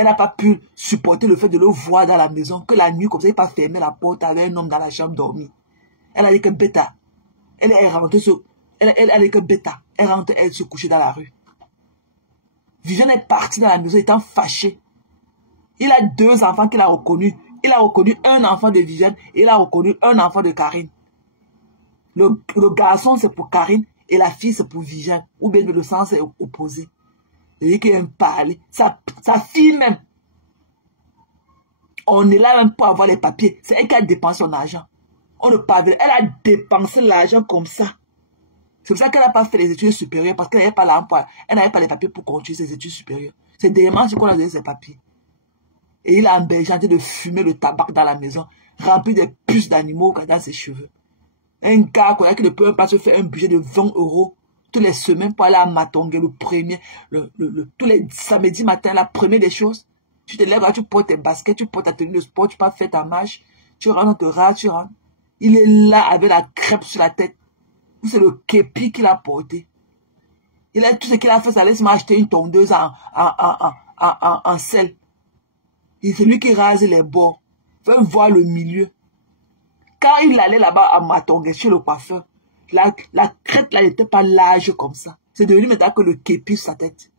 Elle n'a pas pu supporter le fait de le voir dans la maison, que la nuit, comme ça, il n'a pas fermé la porte avec un homme dans la chambre dormir. Elle a dit que bêta. Elle est rentrée sur... Elle a dit que bêta. Elle rentre, elle se couchait dans la rue. Viviane est partie dans la maison étant fâchée. Il a 2 enfants qu'il a reconnus. Il a reconnu un enfant de Viviane et il a reconnu un enfant de Karine. Le garçon, c'est pour Karine et la fille, c'est pour Viviane. Ou bien le sens est opposé. Il dit qu'il aime parler. Sa fille même. On est là même pour avoir les papiers. C'est elle qui a dépensé son argent. On ne parle. Elle a dépensé l'argent comme ça. C'est pour ça qu'elle n'a pas fait les études supérieures. Parce qu'elle n'avait pas l'emploi. Elle n'avait pas les papiers pour continuer ses études supérieures. C'est dernièrement qu'on a donné ses papiers. Et il a embêché de fumer le tabac dans la maison. Rempli de puces d'animaux dans ses cheveux. Un gars qui ne peut pas se faire un budget de 20 € toutes les semaines pour aller à Matongue le premier, tous les samedis matin, la première des choses. Tu te lèves là, tu portes tes baskets, tu portes ta tenue de sport, tu pars faire ta marche, tu rentres, on te rate, tu rentres. Il est là avec la crêpe sur la tête. C'est le képi qu'il a porté. Il a tout ce qu'il a fait, ça laisse m'acheter une tondeuse en sel. Et c'est lui qui rase les bords. Fais voir le milieu. Quand il allait là-bas à Matongue chez le coiffeur, la crête là n'était pas large comme ça. C'est devenu maintenant que le képi sur sa tête.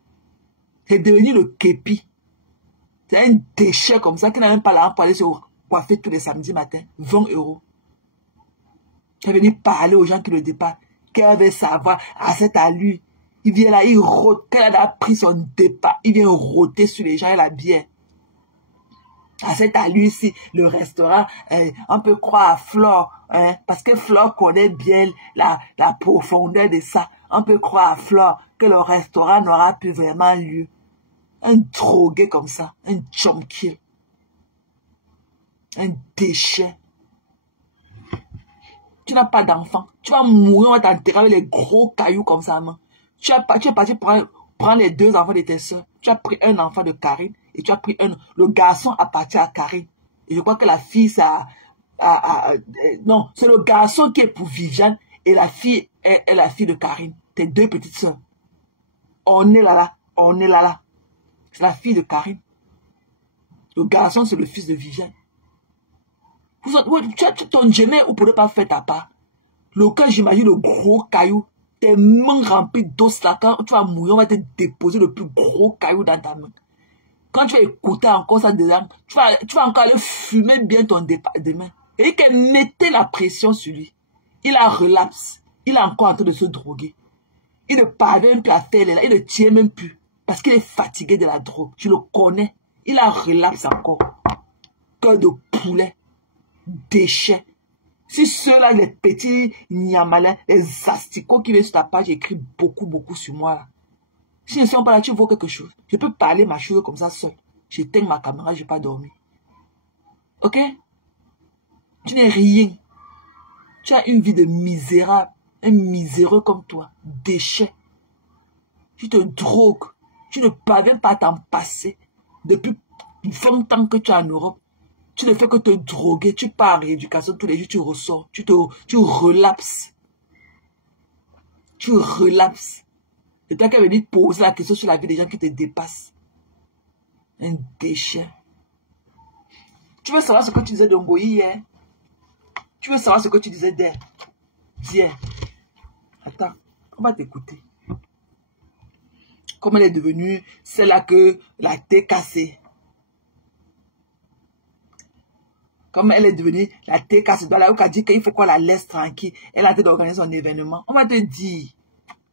C'est devenu le képi. C'est un déchet comme ça qui n'a même pas l'argent pour aller se coiffer tous les samedis matins. 20 €. Il est venu parler aux gens qui le dépassent. Qu'elle veut savoir, à cet à lui. Il vient là, il rôte. Quand elle a pris son départ, il vient rôter sur les gens et la bière. À cet à lui ici, le restaurant, on peut croire à Flore, parce que Flore connaît bien la profondeur de ça. On peut croire à Flore que le restaurant n'aura plus vraiment lieu. Un drogué comme ça, un junkie, un déchet. Tu n'as pas d'enfant. Tu vas mourir, on va t'enterrer avec les gros cailloux comme ça, man. Tu es parti prendre les 2 enfants de tes soeurs. Tu as pris un enfant de Karine et tu as pris le garçon appartient à Karine. Et je crois que la fille, ça... non, c'est le garçon qui est pour Viviane et la fille est la fille de Karine. Tes 2 petites soeurs. On est là. C'est la fille de Karine. Le garçon, c'est le fils de Viviane. Tu as ton jamais ou pourrais pas faire ta part. Le cœur, j'imagine le gros caillou. Tes mains remplies d'os là. Quand tu vas mourir, on va te déposer le plus gros caillou dans ta main. Quand tu vas écouter encore ça dedans, tu vas encore aller fumer bien ton départ demain. Et qu'elle mettait la pression sur lui. Il a relapse. Il est encore en train de se droguer. Il ne parvient plus à faire là. Il ne tient même plus. Parce qu'il est fatigué de la drogue. Tu le connais. Il a relapse encore. Cœur de poulet. Déchets. Si ceux-là, les petits niamalins, les asticots qui viennent sur ta page, écrit beaucoup sur moi. Là. Si ils ne sont pas là, tu vois quelque chose. Je peux parler ma chose comme ça seul. J'éteins ma caméra, je n'ai pas dormi. Ok? Tu n'es rien. Tu as une vie de misérable. Un miséreux comme toi. Déchet. Tu te drogues. Tu ne parviens pas à t'en passer. Depuis 20 ans que tu es en Europe. Tu ne fais que te droguer, tu pars en rééducation tous les jours, tu ressors, tu relapses. Tu relapses. Et toi qui es venu poser la question sur la vie des gens qui te dépassent. Un déchet. Tu veux savoir ce que tu disais de Ngoï hier? Tu veux savoir ce que tu disais d'hier? Attends, on va t'écouter. Comment elle est devenue celle-là que la tête cassée. Comme elle est devenue la tête cassée, là où elle a dit qu'il faut qu'on la laisse tranquille. Elle a été d'organiser son événement. On va te dire.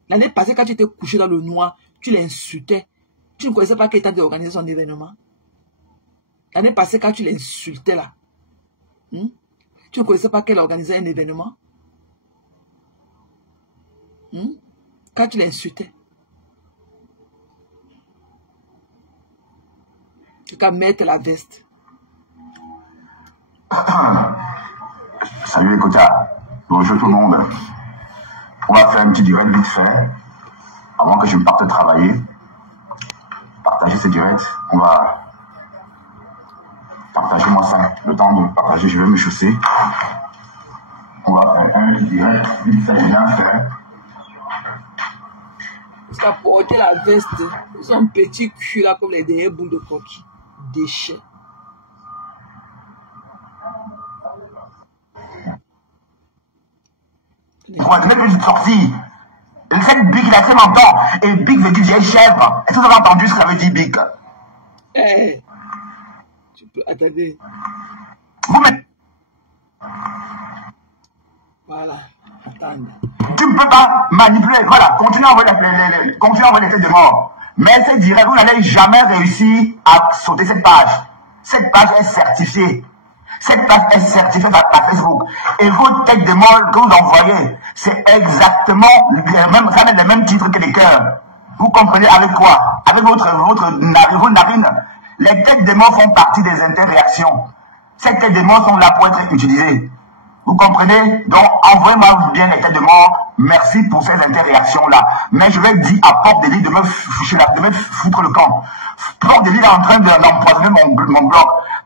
L'année passée, quand tu étais couché dans le noir, tu l'insultais. Tu ne connaissais pas qu'elle était d'organiser son événement. L'année passée, quand tu l'insultais là, tu ne connaissais pas qu'elle organisait un événement. Quand tu l'insultais. Tu peux mettre la veste. Salut les quotas, bonjour tout le monde. On va faire un petit direct vite fait, avant que je parte travailler. Partager ce direct, on va partager moi ça, le temps de partager, je vais me chausser. On va faire un direct vite fait, bien fait. Parce qu'à porter la veste, son petit cul là comme les dernières boules de coquille. Déchet. Ouais, même une sortie. Cette bique, il a très longtemps. Et bique veut dire vieille chèvre. Est-ce que vous avez entendu ce que ça veut dire bique? Eh, tu peux, attendez. Vous mettez. Voilà, attendez. Tu ne peux pas manipuler. Voilà, continuez à envoyer les têtes de mort. Mais c'est direct, vous n'allez jamais réussir à sauter cette page. Cette page est certifiée. Cette page est certifiée par Facebook. Et vos têtes de mort que vous envoyez, c'est exactement ça met les mêmes titres que les cœurs. Vous comprenez avec quoi? Avec vos narines. Les têtes de mort font partie des interréactions. Ces têtes de mort sont là pour être utilisées. Vous comprenez? Donc, envoyez-moi bien les têtes de mort. Merci pour ces interréactions-là. Mais je vais dire à Porte de Lille de me foutre le camp. Porte de Lille est en train d'empoisonner mon blog.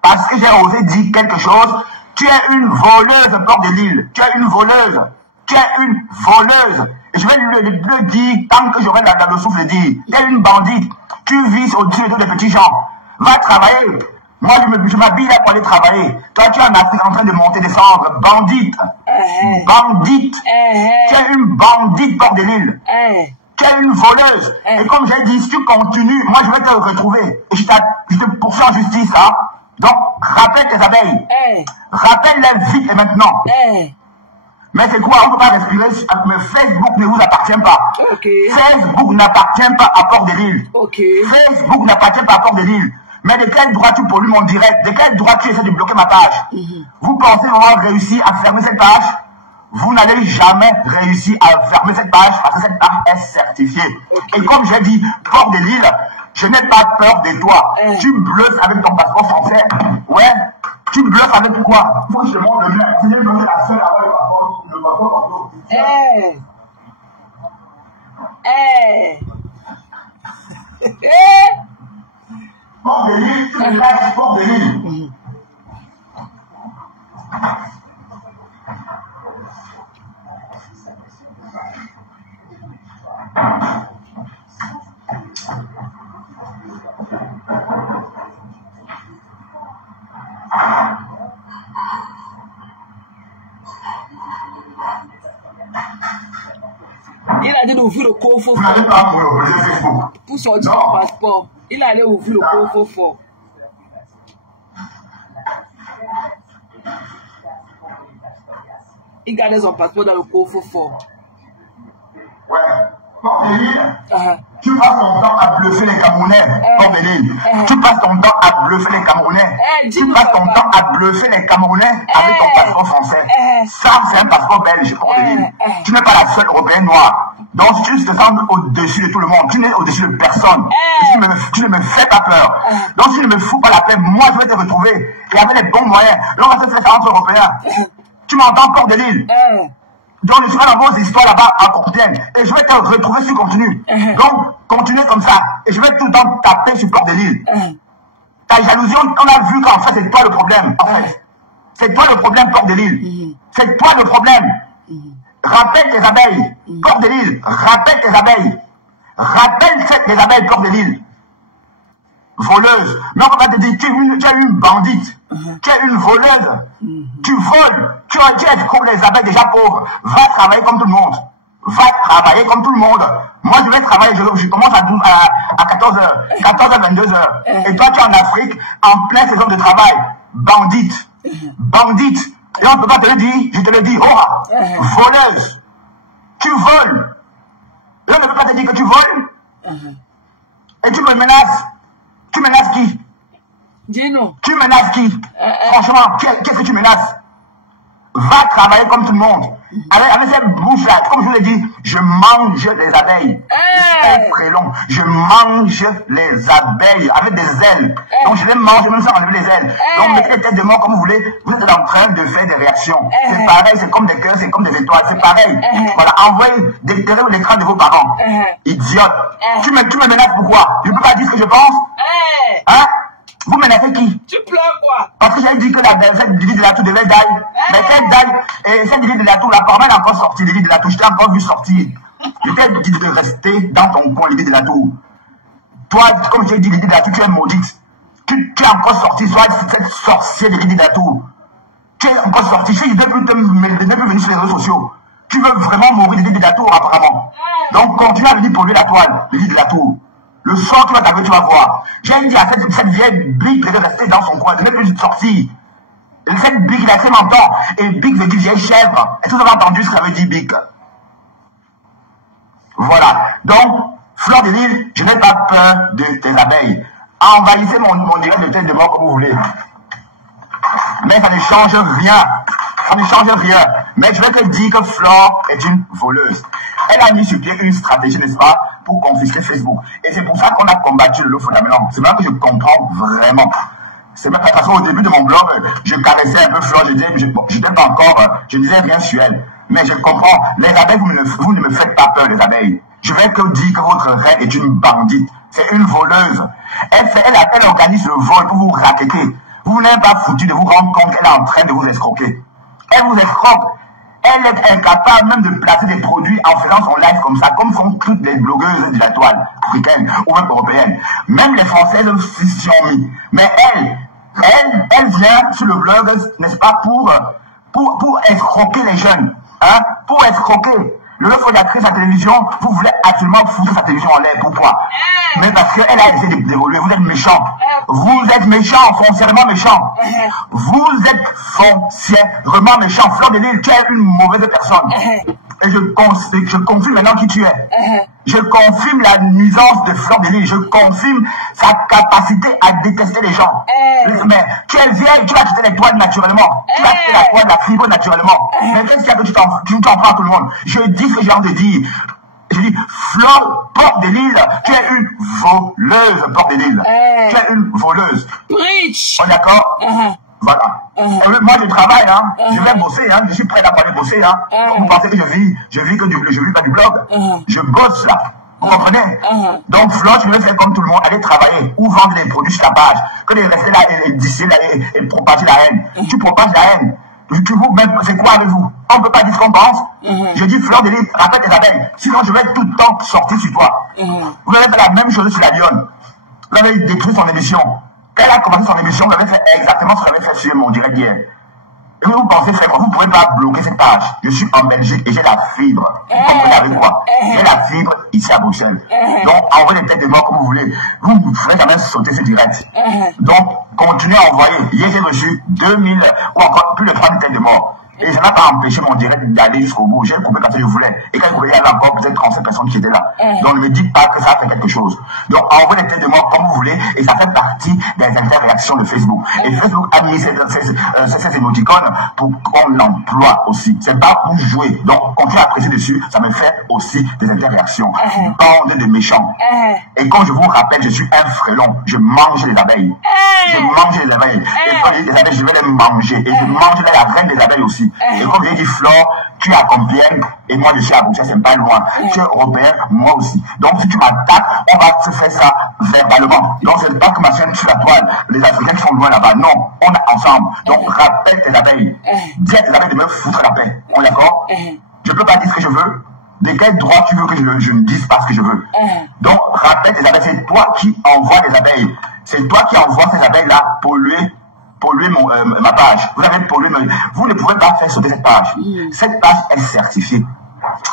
Parce que j'ai osé dire quelque chose. Tu es une voleuse, Porte de Lille. Tu es une voleuse. Tu es une voleuse. Et je vais le dire tant que j'aurai le souffle de dire. Tu es une bandite. Tu vis au-dessus de tous les petits gens. Va travailler. Moi, je m'habille là pour aller travailler. Toi, tu es en Afrique en train de monter, descendre. Bandite. Bandite. Tu es une bandite, Porte de Lille. Tu es une voleuse. Et comme j'ai dit, si tu continues, moi, je vais te retrouver. Et je te poursuis en justice. Hein? Donc, rappelle tes abeilles. Rappelle-les vite et maintenant. Mais c'est quoi? On ne peut pas respirer. Mais Facebook ne vous appartient pas. Facebook n'appartient pas à Porte de Lille. Facebook n'appartient pas à Porte de Lille. Mais de quel droit tu pollues mon direct? De quel droit tu essaies de bloquer ma page? Vous pensez vraiment réussir à fermer cette page? Vous n'allez jamais réussir à fermer cette page parce que cette page est certifiée. Et comme j'ai dit, Porte de Lille, je n'ai pas peur de toi. Tu bluffes avec ton passeport français. Ouais. Tu bluffes avec quoi? Faut que je te montre le mien. C'est la seule à avoir le passeport. Porte de Lille, tu me lâches, Porte de Lille. Il a dit d'ouvrir le coffre Vous n'allez pas monopoliser Facebook. pour sortir son passeport. Il allait ouvrir le coffre fort. Il gardait son passeport dans le coffre fort. Ouais. Porte de Lille, tu passes ton temps à bluffer les Camerounais. Porte de Lille, tu passes ton temps à bluffer les Camerounais. Tu passes ton temps à bluffer les Camerounais avec ton passeport français. Ça, c'est un passeport belge, Porte de Lille. Tu n'es pas la seule européenne noire. Donc, si tu te sens au-dessus de tout le monde, tu n'es au-dessus de personne. Tu ne me fais pas peur. Donc, si tu ne me fous pas la paix, moi, je vais te retrouver. Et avec les bons moyens, là, on va se faire ça entre Européens. Tu m'entends, Porte de Lille? Donc, je serai dans vos histoires là-bas à Compiègne. Et je vais te retrouver si tu continues. Donc, continuez comme ça. Et je vais tout le temps taper sur Porte de Lille. Ta jalousie, on a vu qu'en fait, c'est toi le problème. En fait, c'est toi le problème, Porte de Lille. C'est toi le problème. Rappelle tes abeilles, Porte de Lille. Rappelle tes abeilles. Rappelle tes abeilles, Porte de Lille. Voleuse. Mais on va te dire, tu es une bandite. Tu es une voleuse. Tu voles. Tu es comme les abeilles déjà pauvres. Va travailler comme tout le monde. Va travailler comme tout le monde. Moi, je vais travailler. Je commence à 14h. 14h, 22h. Et toi, tu es en Afrique, en pleine saison de travail. Bandite. Bandite. Et on ne peut pas te le dire. Je te le dis. Oh, voleuse. Tu voles. Et on ne peut pas te dire que tu voles. Et tu me menaces. Tu menaces qui? Dis-nous. Tu menaces qui? Franchement, qu'est-ce que tu menaces? Va travailler comme tout le monde. Avec cette bouche-là, comme je vous l'ai dit, je mange les abeilles. C'est très long. Je mange les abeilles avec des ailes. Donc je les mange, même sans enlever les ailes. Donc mettez les têtes de mort comme vous voulez. Vous êtes en train de faire des réactions. C'est pareil, c'est comme des cœurs, c'est comme des étoiles. C'est pareil. Voilà, envoyez, déterrez l'écran de vos parents. Idiote. Tu me menaces pourquoi? Je ne peux pas dire ce que je pense? Hein? Vous menacez qui? Tu pleures quoi? Parce que j'ai dit que cette Lydie de la Tour devait daille. Mais cette daille, et cette Lydie de la Tour, la parole est encore sortie, Lydie de la Tour. Je t'ai encore vu sortir. Je t'ai dit de rester dans ton coin, Lydie de la Tour. Toi, comme j'ai dit, Lydie de la Tour, tu es maudite. Tu es encore sorti, soit cette sorcière de Lydie Datour. Tu es encore sorti. Je ne peux plus venir sur les réseaux sociaux. Tu veux vraiment mourir de Lydie Datour, apparemment. Donc, continue à venir polluer la toile, Lydie Datour. Le soir, tu vas t'arriver, tu vas voir. J'ai dit à cette vieille Big de rester dans son coin, de ne plus sortir. Cette Big, il a fait menton. Et Big veut dire vieille chèvre. Est-ce que vous avez entendu ce que ça veut dire Big? Voilà. Donc, Fleur de Lys, je n'ai pas peur de tes abeilles. Envahissez mon direct de tête de mort comme vous voulez. Mais ça ne change rien. Ça ne change rien. Mais je vais te dire que Flore est une voleuse. Elle a mis sur pied une stratégie, n'est-ce pas, pour confisquer Facebook. Et c'est pour ça qu'on a combattu le lot fondamental. C'est vrai que je comprends vraiment. C'est même parce qu'au début de mon blog, je caressais un peu Flore, je n'étais pas encore, je ne disais rien sur elle. Mais je comprends, les abeilles, vous ne me faites pas peur, les abeilles. Je vais que dire que votre reine est une bandite. C'est une voleuse. Elle organise le vol pour vous raqueter. Vous n'êtes pas foutu de vous rendre compte qu'elle est en train de vous escroquer. Elle vous escroque. Elle est incapable même de placer des produits en faisant son live comme ça, comme font toutes les blogueuses de la toile africaine ou même européenne. Même les Françaises s'y ont mis. Mais elle vient sur le blog, n'est-ce pas, pour escroquer les jeunes. Hein? Pour escroquer. Le fait d'actrice à la télévision, vous voulez absolument foutre sa télévision en l'air. Pourquoi? Mais parce qu'elle a essayé d'évoluer. Vous êtes méchant. Vous êtes méchant, foncièrement méchant. Vous êtes foncièrement méchant. Fleur de Lys, tu es une mauvaise personne. Et je confirme maintenant qui tu es. Je confirme la nuisance de Fleur de Lys. Je confirme sa capacité à détester les gens. Mais tu es vieille, tu vas quitter les toiles naturellement. Tu vas quitter la toile, la fibre naturellement. Mais qu'est-ce qu'il y a que tu t'en prends à tout le monde? Je dis ce que j'ai envie de dire. Je dis, Flore, Porte de Lys, tu es une voleuse, Porte de Lys. Tu es une voleuse. Preach. On est d'accord? Voilà. Moi, je travaille, hein. Je vais bosser, hein. Je suis prêt à aller bosser, hein. Vous pensez que je vis pas du blog. Je bosse, là. Vous comprenez? Donc, Flore, tu devais faire comme tout le monde, aller travailler ou vendre des produits sur la page. Que de rester là et disser et propager la haine. Tu propages la haine. C'est quoi avec vous? On ne peut pas dire ce qu'on pense. Je dis, Fleur de Lys, rappelle tes abeilles. Sinon, je vais tout le temps sortir sur toi. Vous avez fait la même chose sur la lionne. Vous avez détruit son émission. Quand elle a commencé son émission, vous avez fait exactement ce qu'elle avait fait sur mon direct hier. Et vous pensez faire quoi? Vous ne pouvez pas bloquer cette page. Je suis en Belgique et j'ai la fibre. Vous comprenez avec quoi? J'ai la fibre ici à Bruxelles. Donc, envoyez les têtes de mort comme vous voulez. Vous ne ferez jamais sauter ce direct. Donc, continuez à envoyer. Hier, j'ai reçu 2000 ou encore plus de 3000 têtes de mort. Et ça n'a pas empêché mon direct d'aller jusqu'au bout. J'ai coupé parce que je voulais. Et quand je coupé, il y avait encore peut-être 37 personnes qui étaient là. Donc ne me dites pas que ça fait quelque chose. Donc envoyez les têtes de mort comme vous voulez. Et ça fait partie des interréactions de Facebook. Et Facebook a mis ces émoticônes pour qu'on l'emploie aussi. C'est pas pour jouer. Donc continuez à presser dessus. Ça me fait aussi des interréactions. Bande de méchants. Et quand je vous rappelle, je suis un frélon. Je mange les abeilles. Je mange les abeilles. Et quand je dis les abeilles, je vais les manger. Et je mange la reine des abeilles aussi. Et comme j'ai dit, Flore, tu es à Compiègne et moi je suis à Bruxelles, c'est pas loin. Tu es européen, moi aussi. Donc si tu m'attaques, on va se faire ça verbalement. Donc c'est pas que ma chaîne sur la toile, les Africains qui sont loin là-bas. Non, on est ensemble. Donc rappelle tes abeilles. Dis à tes abeilles de me foutre la paix. On est d'accord? Je peux pas dire ce que je veux. De quel droit tu veux que je ne dise pas ce que je veux? Donc rappelle tes abeilles. C'est toi qui envoies les abeilles. C'est toi qui envoies ces abeilles-là polluer ma page. Vous avez pollué, vous ne pouvez pas faire sauter cette page. Cette page est certifiée.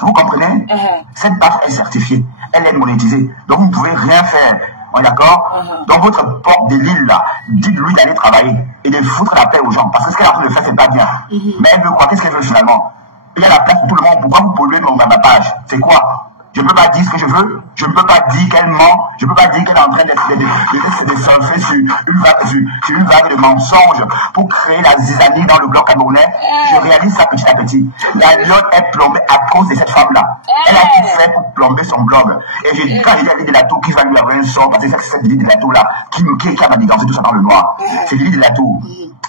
Vous comprenez? Cette page est certifiée. Elle est monétisée. Donc vous ne pouvez rien faire. On est d'accord? Donc votre Porte de Lys là, dites-lui d'aller travailler et de foutre la paix aux gens. Parce que ce qu'elle est en train de faire, c'est pas bien. Mais elle veut quoi? Qu'est-ce qu'elle veut finalement? Il y a la place pour tout le monde. Pourquoi vous polluez ma page? C'est quoi? Je ne peux pas dire ce que je veux. Je ne peux pas dire qu'elle ment. Je ne peux pas dire qu'elle est en train de surfer sur une vague de mensonges pour créer la zizanie dans le bloc camerounais. Je réalise ça petit à petit. La lionne est plombée à cause de cette femme-là. Elle a tout fait pour plomber son blog. Et quand j'ai dit à Lydie Datour qui va lui avoir un sort, parce que c'est cette Lydie Datour-là qui a manigancé tout ça dans le noir. C'est Lydie Datour.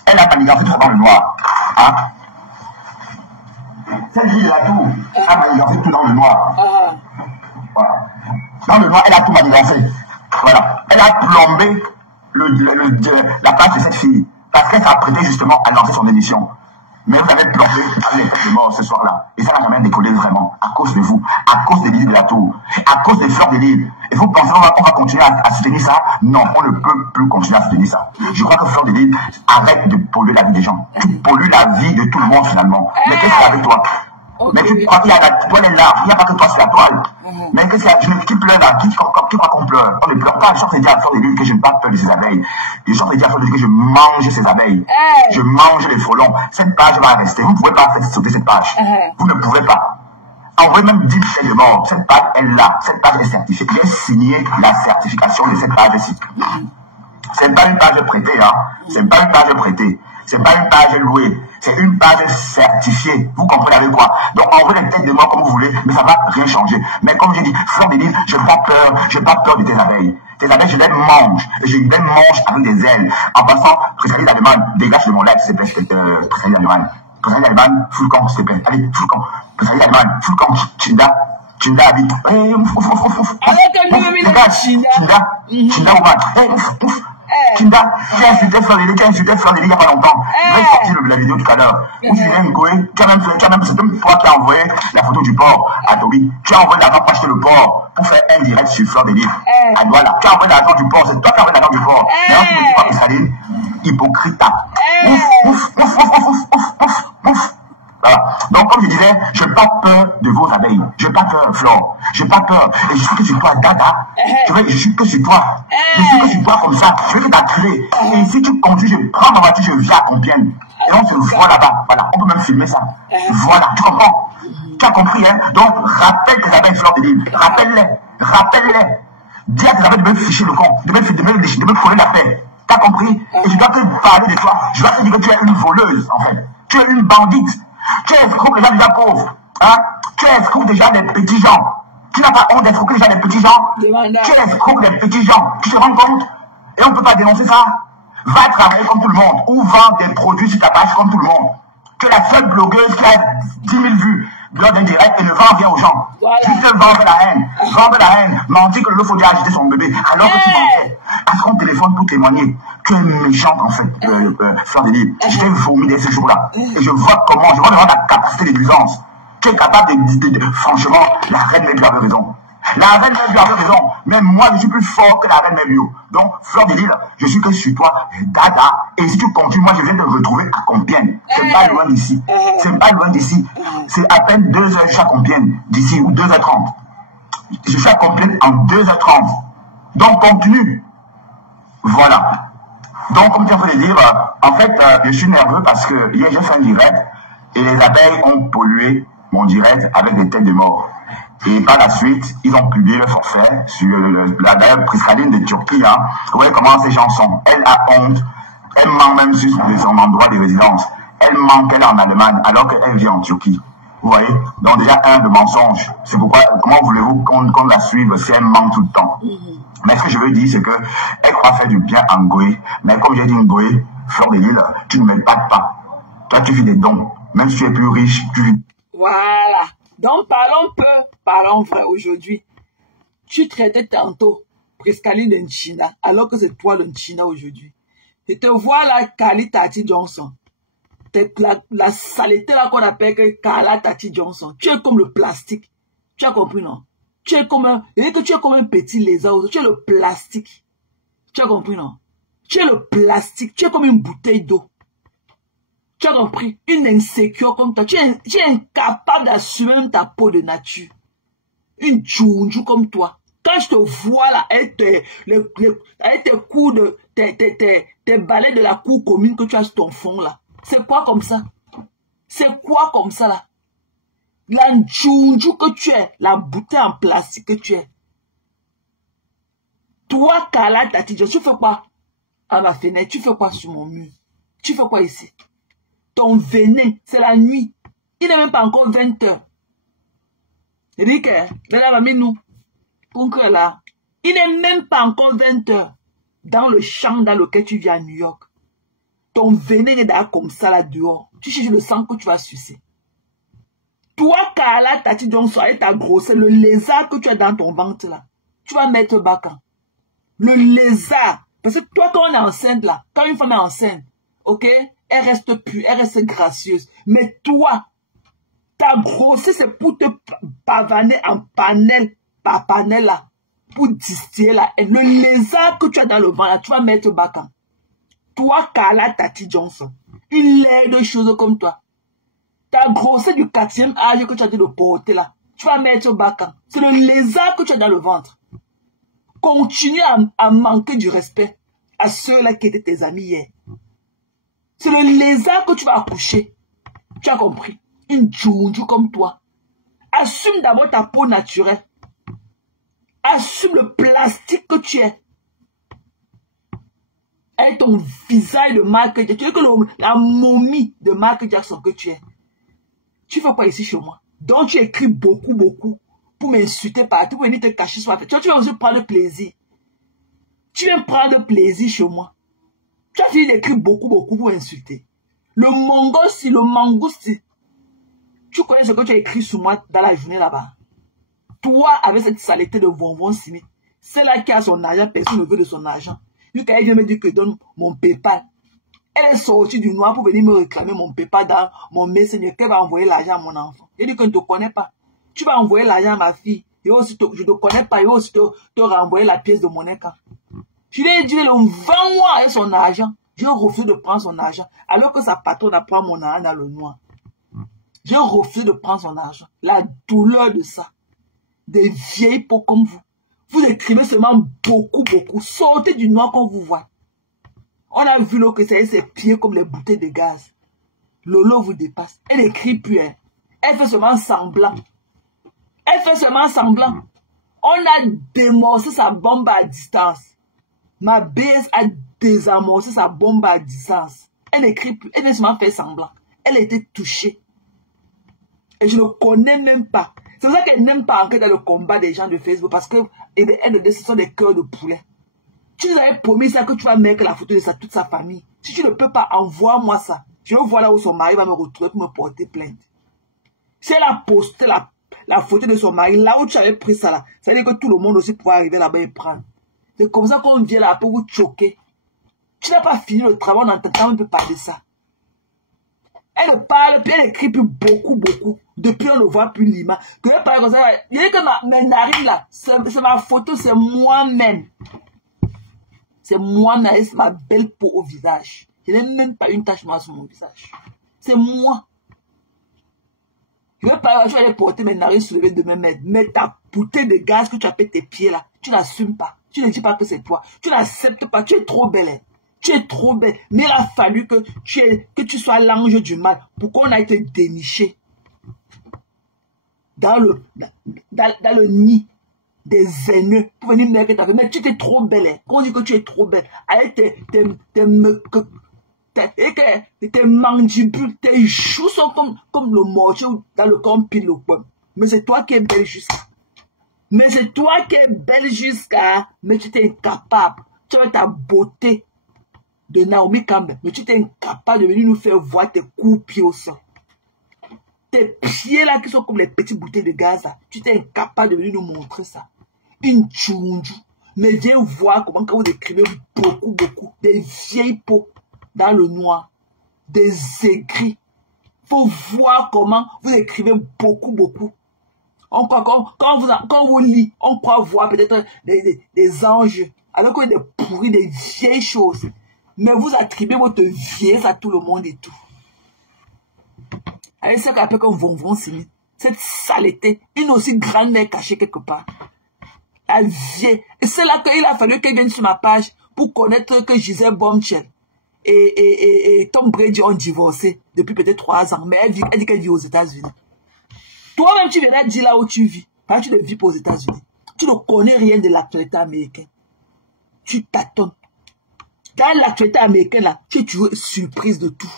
Elle a manigancé tout ça dans le noir. Hein? Cette Lydie Datour a manigancé tout dans le noir. Voilà. Dans le noir, elle a tout manigancé. Voilà. Elle a plombé la page de cette fille. Parce qu'elle s'apprêtait justement à lancer son émission. Mais vous avez plombé avec les têtes de mort ce soir-là. Et ça n'a jamais décollé vraiment. À cause de vous. À cause des Lille de la Tour. À cause des Fleurs de Lille. Et vous pensez qu'on va continuer à soutenir ça? Non, on ne peut plus continuer à soutenir ça. Je crois que Fleurs de Lille arrête de polluer la vie des gens. Tu pollues la vie de tout le monde finalement. Mais qu'est-ce qu'il y a avec toi? Mais tu crois qu'il y a la toile est là. Il n'y a pas que toi, c'est la toile. Mais qu'est-ce qu'il y a? Qui pleure là? Qui croit qu'on pleure? On ne pleure pas. Je suis dit à Fleurs de Lille que je n'ai pas peur de ces abeilles. Je suis dit à Fleurs de Lille que je mange ces abeilles. Je mange les frelons. Cette page va rester. Vous ne pouvez pas faire sauter cette page. Vous ne pouvez pas. Envoyez même 10 chèques de mort. Cette page est là. Cette page est certifiée. J'ai signé la certification de cette page-ci. C'est pas une page prêtée, hein. C'est pas une page prêtée. C'est pas une page louée. C'est une page certifiée. Vous comprenez avec quoi? Donc, envoyez les têtes de mort comme vous voulez, mais ça va rien changer. Mais comme j'ai dit, Fleur de Lille, je n'ai pas peur. Je n'ai pas peur de tes abeilles. Tes abeilles, je les mange. Et je les mange avec des ailes. En passant, Président Allemann, dégage de mon live, s'il te plaît, Président Allemann. Président Allemann, full camp, s'il te plaît. Allez, full camp. Président Allemann, full camp. Chinda habite. Chinda, Kinda, tu as insulté Fleur de Lille, il n'y a pas longtemps. Je vais sortir la vidéo tout à l'heure. Où tu viens Ngoé, tu as même, c'est même toi qui as envoyé la photo du porc à Toby. Tu as envoyé l'argent pour acheter le porc, pour faire un direct sur Fleur de Lille. Voilà, tu as envoyé l'argent du porc, c'est toi qui as envoyé l'argent du porc. Mais on ne pas que Saline, hypocrite. Ouf. Voilà. Donc, comme je disais, je n'ai pas peur de vos abeilles. Je n'ai pas peur, Flore. Je n'ai pas peur. Et je suis que sur toi, Dada. Tu vois, je suis que sur toi. Je suis que sur toi comme ça. Je vais que t'attirer. Et si tu conduis, je prends ma voiture, je viens à Compiègne. Et on se voit là-bas. Voilà. On peut même filmer ça. Voilà. Tu comprends? Tu as compris, hein? Donc, rappelle tes abeilles, Fleur de Lille. Rappelle-les. Rappelle-les. Dis à tes abeilles de me ficher le con. De me coller la paix. Tu as compris? Et je dois te parler de toi. Je dois te dire que tu es une voleuse, en fait. Tu es une bandite. Tu escroques les gens déjà pauvres. Hein? Tu escroques déjà des petits gens. Tu n'as pas honte d'escroquer déjà des petits gens. Tu escroques des petits gens. Tu te rends compte? Et on ne peut pas dénoncer ça. Va travailler comme tout le monde. Ou vendre des produits sur ta page comme tout le monde. Tu es la seule blogueuse qui a 10 000 vues lors d'un direct et ne vend rien aux gens. Voilà. Tu te vends la haine. Vendre la haine. Mentir que le faut déjà agiter son bébé. Alors que tu mentais. À son téléphone pour témoigner. Tu es méchante en fait, Fleur de Lille. Je t'ai vomi dès ce jour-là. Et je vois comment, je vois vraiment la capacité de nuisance. Tu es capable franchement, la reine Mébio avait raison. La reine Mébio avait raison. Même moi, je suis plus fort que la reine Mébio. Donc, Fleur de Lille, je suis que sur toi, Dada. Et si tu continues, moi, je viens te retrouver à Compiègne. C'est pas loin d'ici. C'est pas loin d'ici. C'est à peine 2 heures jusqu'à Compiègne, d'ici, ou 2h30. Je suis à Compiègne en 2h30. Donc, continue. Voilà. Donc, comme tu as fait le dire, en fait, je suis nerveux parce que hier, j'ai fait un direct et les abeilles ont pollué mon direct avec des têtes de mort. Et par la suite, ils ont publié le forfait sur la d'ailleurs Priscaline de Turquie. Hein. Vous voyez comment ces gens sont. Elle a honte. Elle ment même sur son endroit de résidence. Elle ment qu'elle est en Allemagne alors qu'elle vit en Turquie. Vous voyez? Donc déjà, un de mensonge. C'est pourquoi, comment voulez-vous qu'on la suive si elle ment tout le temps? Mais ce que je veux dire, c'est que elle croit faire du bien en Ngoé. Mais comme j'ai dit Ngoé, Fleur de Lille, tu ne m'épates pas. Toi, tu fais des dons. Même si tu es plus riche, tu vis. Voilà. Donc, parlons peu, parlons vrai aujourd'hui. Tu traitais tantôt Priscaline de Nchina, alors que c'est toi le Nchina aujourd'hui. Je te vois là, Kali Tati Johnson. La saleté là qu'on appelle que Kala Tati Johnson. Tu es comme le plastique. Tu as compris, non? Tu es comme un, tu es comme un petit lézard. Tu es le plastique. Tu as compris, non? Tu es le plastique. Tu es comme une bouteille d'eau. Tu as compris? Une insécure comme toi. Tu es incapable d'assumer même ta peau de nature. Une tchounjou comme toi. Quand je te vois là, avec tes coups de, tes balais de la cour commune que tu as sur ton fond là. C'est quoi comme ça? C'est quoi comme ça là? La tchounjou que tu es, la bouteille en plastique que tu es. Toi, Kala Tati, tu fais quoi à ma fenêtre? Tu fais quoi sur mon mur? Tu fais quoi ici? Ton venin, c'est la nuit. Il n'est même pas encore 20 heures. Rick, nous, là. Il n'est même pas encore 20 heures. Dans le champ dans lequel tu vis à New York. Ton venin est là comme ça là dehors. Tu cherches le sang que tu vas sucer. Toi, Kala Tati Johnson, avec ta grossesse, le lézard que tu as dans ton ventre là, tu vas mettre bas quand? Le lézard. Parce que toi, quand on est enceinte là, quand une femme est enceinte, ok, Elle reste pure, elle reste gracieuse. Mais toi, ta grossesse, c'est pour te pavaner en panel, par panel là, pour distiller là. Et le lézard que tu as dans le ventre là, tu vas mettre au bacan. Toi, Carla Tati Johnson, il est de choses comme toi. Ta grossesse du 4e âge que tu as dit de porter là, tu vas mettre au bacan. C'est le lézard que tu as dans le ventre. Continue à manquer du respect à ceux-là qui étaient tes amis hier. C'est le lézard que tu vas accoucher. Tu as compris? Une djoundjou comme toi. Assume d'abord ta peau naturelle. Assume le plastique que tu es. Et ton visage de Michael Jackson. Tu es que la momie de Michael Jackson que tu es. Tu fais quoi ici chez moi? Donc tu écris beaucoup pour m'insulter partout, pour venir te cacher sur la tête. Tu vas aussi prendre plaisir. Tu viens prendre plaisir chez moi. Tu as fini d'écrire beaucoup pour insulter. Le mangousti. Tu connais ce que tu as écrit sur moi dans la journée là-bas. Toi, avec cette saleté de bonbon Simi, c'est là qui a son argent, personne ne veut de son argent. Lui, quand elle vient me dire que je donne mon PayPal, elle est sortie du noir pour venir me réclamer mon PayPal dans mon Messenger, qu'elle va envoyer l'argent à mon enfant. Elle dit que je ne te connais pas. Tu vas envoyer l'argent à ma fille. Et aussi, je ne te connais pas. Et aussi, te renvoyer la pièce de monnaie. Je lui ai dit, vends-moi avec son argent. Je refuse de prendre son argent. Alors que sa patronne a pris mon argent dans le noir. Je refuse de prendre son argent. La douleur de ça. Des vieilles peaux comme vous. Vous écrivez seulement beaucoup. Sortez du noir quand vous voyez. On a vu l'eau que ça y est, ses pieds comme les bouteilles de gaz. Lolo vous dépasse. Elle n'écrit plus. Hein. Elle fait seulement semblant. On a démorcé sa bombe à distance. Ma baise a désamorcé sa bombe à distance. Elle n'écrit plus. Elle n'a seulement fait semblant. Elle a été touchée. Et je ne connais même pas. C'est pour ça qu'elle n'aime pas entrer dans le combat des gens de Facebook. Parce que ce sont des cœurs de poulet. Tu nous avais promis ça que tu vas mettre la photo de toute sa famille. Si tu ne peux pas, envoie-moi ça. Je vais voir là où son mari va me retrouver pour me porter plainte. Si elle a posté la photo de son mari, là où tu avais pris ça là, ça veut dire que tout le monde aussi pourra arriver là-bas et prendre. C'est comme ça qu'on vient là pour vous choquer. Tu n'as pas fini le travail, on entend un peu parler de ça. Elle parle, puis elle écrit plus beaucoup. Depuis on ne voit plus l'image. Que elle parle comme ça, il y a que mes narines là, c'est ma photo, c'est moi-même. C'est moi-même, c'est ma belle peau au visage. Je n'ai même pas une tache noire sur mon visage. C'est moi. Je vais pas, je vais aller porter mes narines soulevées demain, mais ta bouteille de gaz que tu as fait tes pieds là, tu n'assumes pas. Tu ne dis pas que c'est toi. Tu n'acceptes pas. Tu es trop belle. Hein. Tu es trop belle. Mais il a fallu que tu sois l'ange du mal pour qu'on aille te dénicher dans le nid des haineux pour venir mettre ta femme. Mais tu es trop belle. Hein. Quand on dit que tu es trop belle, avec tes mandibules, tes joues sont comme le mortier dans le camp pile le pomme. Mais c'est toi qui es belle jusqu'à. Mais tu t'es incapable. Tu as ta beauté de Naomi Campbell. Mais tu t'es incapable de venir nous faire voir tes coups pieds au sang. Tes pieds là qui sont comme les petites bouteilles de gaz là. Tu t'es incapable de venir nous montrer ça. Une tchoundjou. Mais viens voir comment quand vous écrivez beaucoup. Des vieilles peaux dans le noir. Des aigris. Faut voir comment vous écrivez beaucoup. On croit, quand vous lit, on croit voir peut-être des anges, alors qu'il y a des pourris, des vieilles choses. Mais vous attribuez votre vieillesse à tout le monde et tout. Allez, c'est qu'après qu'on vont signer. Cette saleté, une aussi grande mère cachée quelque part. La vieille. Et c'est là qu'il a fallu qu'elle vienne sur ma page pour connaître que Gisèle Bündchen et Tom Brady ont divorcé depuis peut-être 3 ans. Mais elle dit qu'elle vit aux États-Unis. Toi-même, tu viens dire là où tu vis. Parce que tu ne vis pas aux États-Unis. Tu ne connais rien de l'actualité américaine. Tu tâtonnes. Dans l'actualité américaine, là, tu es toujours surprise de tout.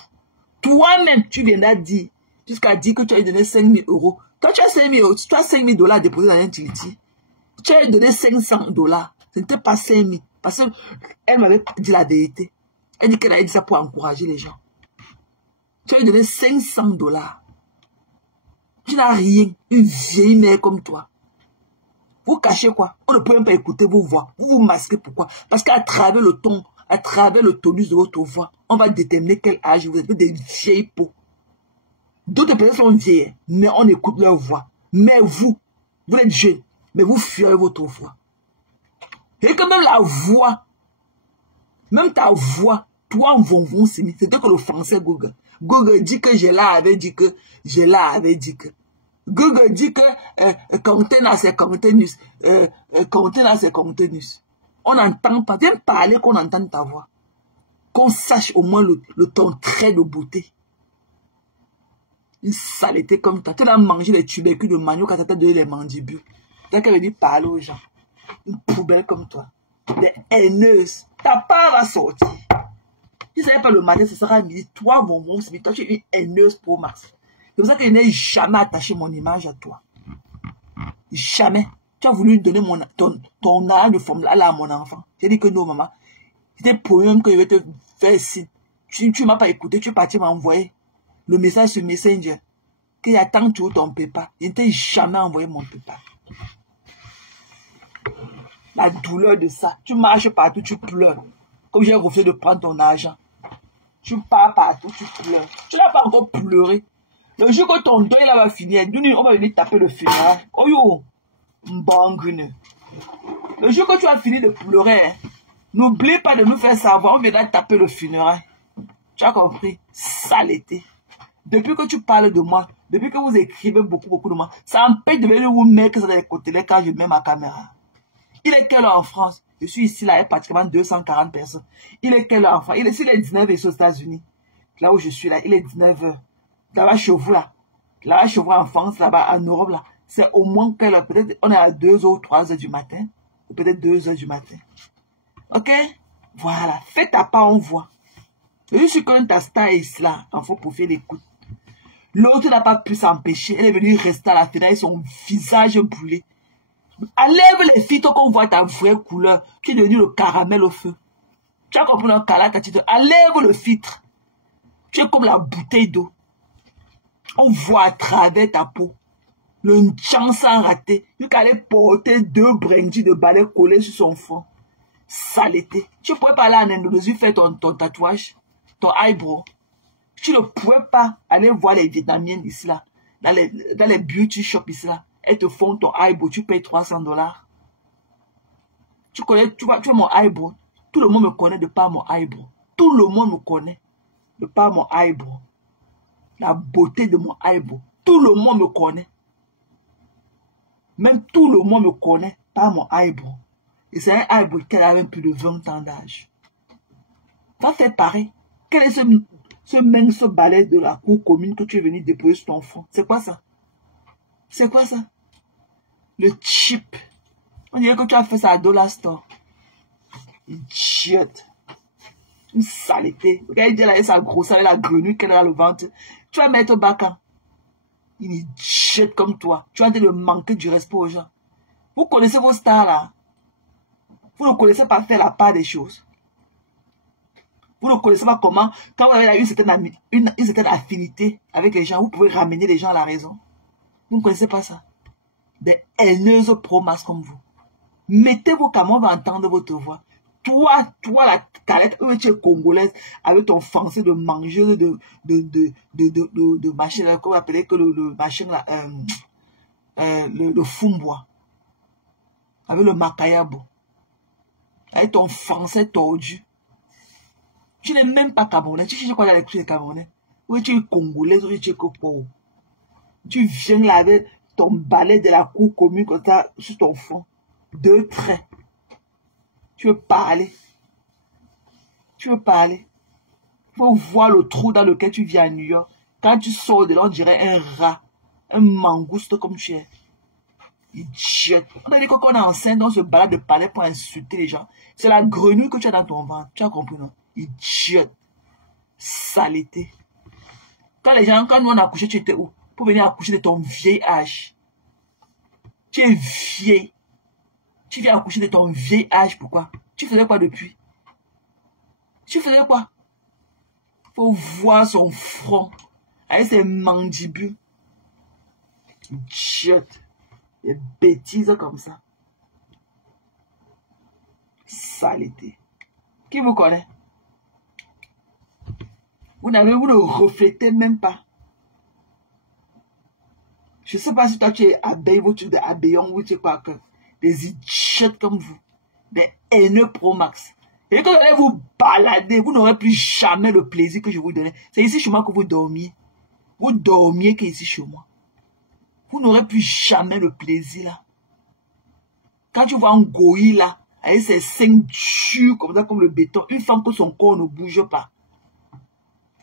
Toi-même, tu viendras dire, jusqu'à dire que tu as donné 5 000 euros. Toi, tu as 5 000 $ à déposer dans un utility. Tu as donné 500 $. Ce n'était pas 5 000. Parce qu'elle m'avait dit la vérité. Elle dit qu'elle avait dit ça pour encourager les gens. Tu as donné 500 $. Tu n'as rien. Une vieille mère comme toi. Vous cachez quoi? On ne peut même pas écouter vos voix. Vous vous masquez pourquoi? Parce qu'à travers le ton à travers le tonus de votre voix, on va déterminer quel âge vous êtes. Vous êtes des vieilles peaux. D'autres personnes sont vieilles, mais on écoute leur voix. Mais vous êtes jeune, mais vous fuirez votre voix. Et que même la voix, même ta voix, toi, c'est que le français Google. Google dit que je l'avais dit que, je l'avais dit que. Google dit que contenant c'est contenus, contenant c'est contenus. On n'entend pas, viens parler qu'on entende ta voix. Qu'on sache au moins ton trait de beauté. Une saleté comme ça. Tu vas manger les tubercules de manioc quand tu as donné les mandibules. Tu as qu'à venir parler aux gens. Une poubelle comme toi. Des haineuses. Ta part va sortir. Si ce n'est pas le matin, ce sera à midi. Toi, toi, tu es une haineuse pro max. C'est pour ça que je n'ai jamais attaché mon image à toi. Jamais. Tu as voulu donner ton âge de forme là à mon enfant. J'ai dit que non, maman. C'était pour rien que je vais te faire si. Tu ne m'as pas écouté, tu es parti m'envoyer le message sur Messenger. Qu'il y a tant de ton PayPal. Je ne t'ai jamais envoyé mon PayPal. La douleur de ça. Tu marches partout, tu pleures. Comme j'ai refusé de prendre ton argent. Tu pars partout, tu pleures. Tu n'as pas encore pleuré. Le jour que ton deuil là va finir, on va venir taper le funérail. Oh yo, mbangune. Le jour que tu as fini de pleurer, hein, n'oublie pas de nous faire savoir, on viendra taper le funérail. Tu as compris? Saleté. Depuis que tu parles de moi, depuis que vous écrivez beaucoup de moi, ça empêche de venir vous mettre ça dans les côtés quand je mets ma caméra. Il est quelle heure en France? Je suis ici, là, il y a pratiquement 240 personnes. Il est quelle heure en France? Il est 19h aux États-Unis. Là où je suis là, il est 19h. Là-bas chez vous là. Là-bas chez vous en France, là-bas en Europe là. C'est au moins quelle heure? Peut-être on est à 2h ou 3h du matin. Ou peut-être 2h du matin. Ok? Voilà. Fais ta part, on voit. Je suis quand ta star est là. Il faut profiter l'écoute. L'autre n'a pas pu s'empêcher. Elle est venue rester à la fenêtre, son visage brûlé. Enlève les filtres qu'on voit ta vraie couleur. Tu es devenu le caramel au feu. Tu as compris le caractère. Enlève le filtre. Tu es comme la bouteille d'eau. On voit à travers ta peau. Le chance sans raté. Tu allais porter 2 brindilles de balai collés sur son fond. Saleté. Tu ne pourrais pas aller en Indonésie faire ton tatouage. Ton eyebrow. Tu ne pourrais pas aller voir les Vietnamiennes ici là. Dans les beauty shops ici là. Elles te font ton eyebrow. Tu payes $300. Tu connais, tu vois mon eyebrow. Tout le monde me connaît de par mon eyebrow. Tout le monde me connaît de par mon eyebrow. La beauté de mon eyebrow. Tout le monde me connaît. Même tout le monde me connaît par mon eyebrow. Et c'est un eyebrow qui a même plus de 20 ans d'âge. Va faire pareil. Quel est ce mince balai de la cour commune que tu es venu déposer sur ton front? C'est quoi ça? C'est quoi ça? Le chip. On dirait que tu as fait ça à Dollar Store. Idiote. Une saleté. Regarde, elle a sa grosseur, elle a la grenouille qu'elle a le ventre. Tu vas mettre au bacan. Une idiote comme toi. Tu es en train de manquer du respect aux gens. Vous connaissez vos stars là. Vous ne connaissez pas faire la part des choses. Vous ne connaissez pas comment, quand vous avez une certaine affinité avec les gens, vous pouvez ramener les gens à la raison. Vous ne connaissez pas ça. Des haineuses pro-mass comme vous. Mettez vos caméras, on va entendre votre voix. Toi, la calette, tu es congolaise, avec ton français de mangeuse de machine, qu'on va appeler que le machin là, le fumbois. Avec le makayabo. Avec ton français tordu. Tu n'es même pas camerounais. Tu sais quoi dans les trucs camerounais? Oui, tu es congolais, oui, tu es copo. Tu viens là avec ton balai de la cour commune comme ça, sur ton fond. 2 traits. Tu veux parler. Tu veux parler. Il faut voir le trou dans lequel tu vis à New York. Quand tu sors de là, on dirait un rat. Un mangouste comme tu es. Idiote. On a dit que quand on est enceinte, on se balade de palais pour insulter les gens. C'est la grenouille que tu as dans ton ventre. Tu as compris, non? Idiote. Saleté. Quand nous on a accouché, tu étais où? Pour venir accoucher de ton vieil âge. Tu es vieille. Tu viens accoucher de ton vieil âge. Pourquoi? Tu faisais quoi depuis? Tu faisais quoi? Faut voir son front. Avec ses mandibules. Idiote. Des bêtises comme ça. Saleté. Qui vous connaît? Vous ne reflétez même pas. Je ne sais pas si toi tu es abeille, ou tu es abeillon, ou tu es quoi que. Des idiotes comme vous. Des haineux pro max. Et quand vous allez vous balader, vous n'aurez plus jamais le plaisir que je vous donnais. C'est ici chez moi que vous dormiez. Vous dormiez qu'ici chez moi. Vous n'aurez plus jamais le plaisir là. Quand tu vois un goï là, avec ses seins durs comme ça, comme le béton, une femme que son corps ne bouge pas.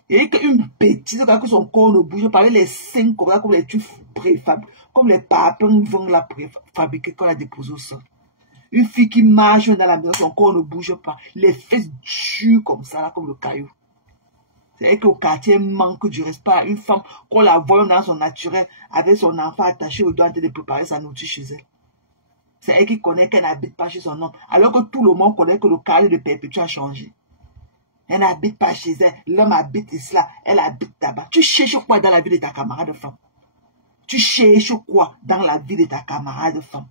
Et qu'une bêtise, que son corps ne bouge pas, avec les seins comme ça, comme les tubes préfabriqués, comme les papins vont la préfabriquer quand on la dépose au sol. Une fille qui marche dans la maison, son corps ne bouge pas. Les fesses dures comme ça, là, comme le caillou. C'est que le quartier manque du respect à une femme qu'on la voit dans son naturel, avec son enfant attaché au doigt en train de préparer sa nourriture chez elle. C'est elle qui connaît qu'elle n'habite pas chez son homme, alors que tout le monde connaît que le carré de Perpétue a changé. Elle n'habite pas chez elle, l'homme habite ici là, elle habite là-bas. Tu cherches quoi dans la vie de ta camarade femme? Tu cherches quoi dans la vie de ta camarade femme?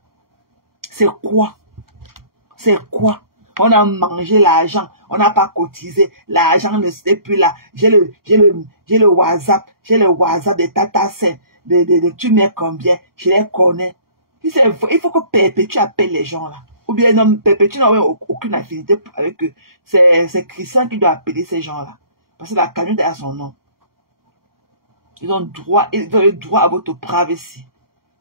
C'est quoi? C'est quoi? On a mangé l'argent, on n'a pas cotisé, l'argent ne s'est plus là. J'ai le WhatsApp, des Tata Saint, tu mets combien, je les connais. Il faut que Perpétue appelle les gens là. Ou bien non, Perpétue n'a aucune affinité avec eux. C'est Christian qui doit appeler ces gens là. Parce que la cagnotte est à son nom. Ils ont le droit à votre privacy.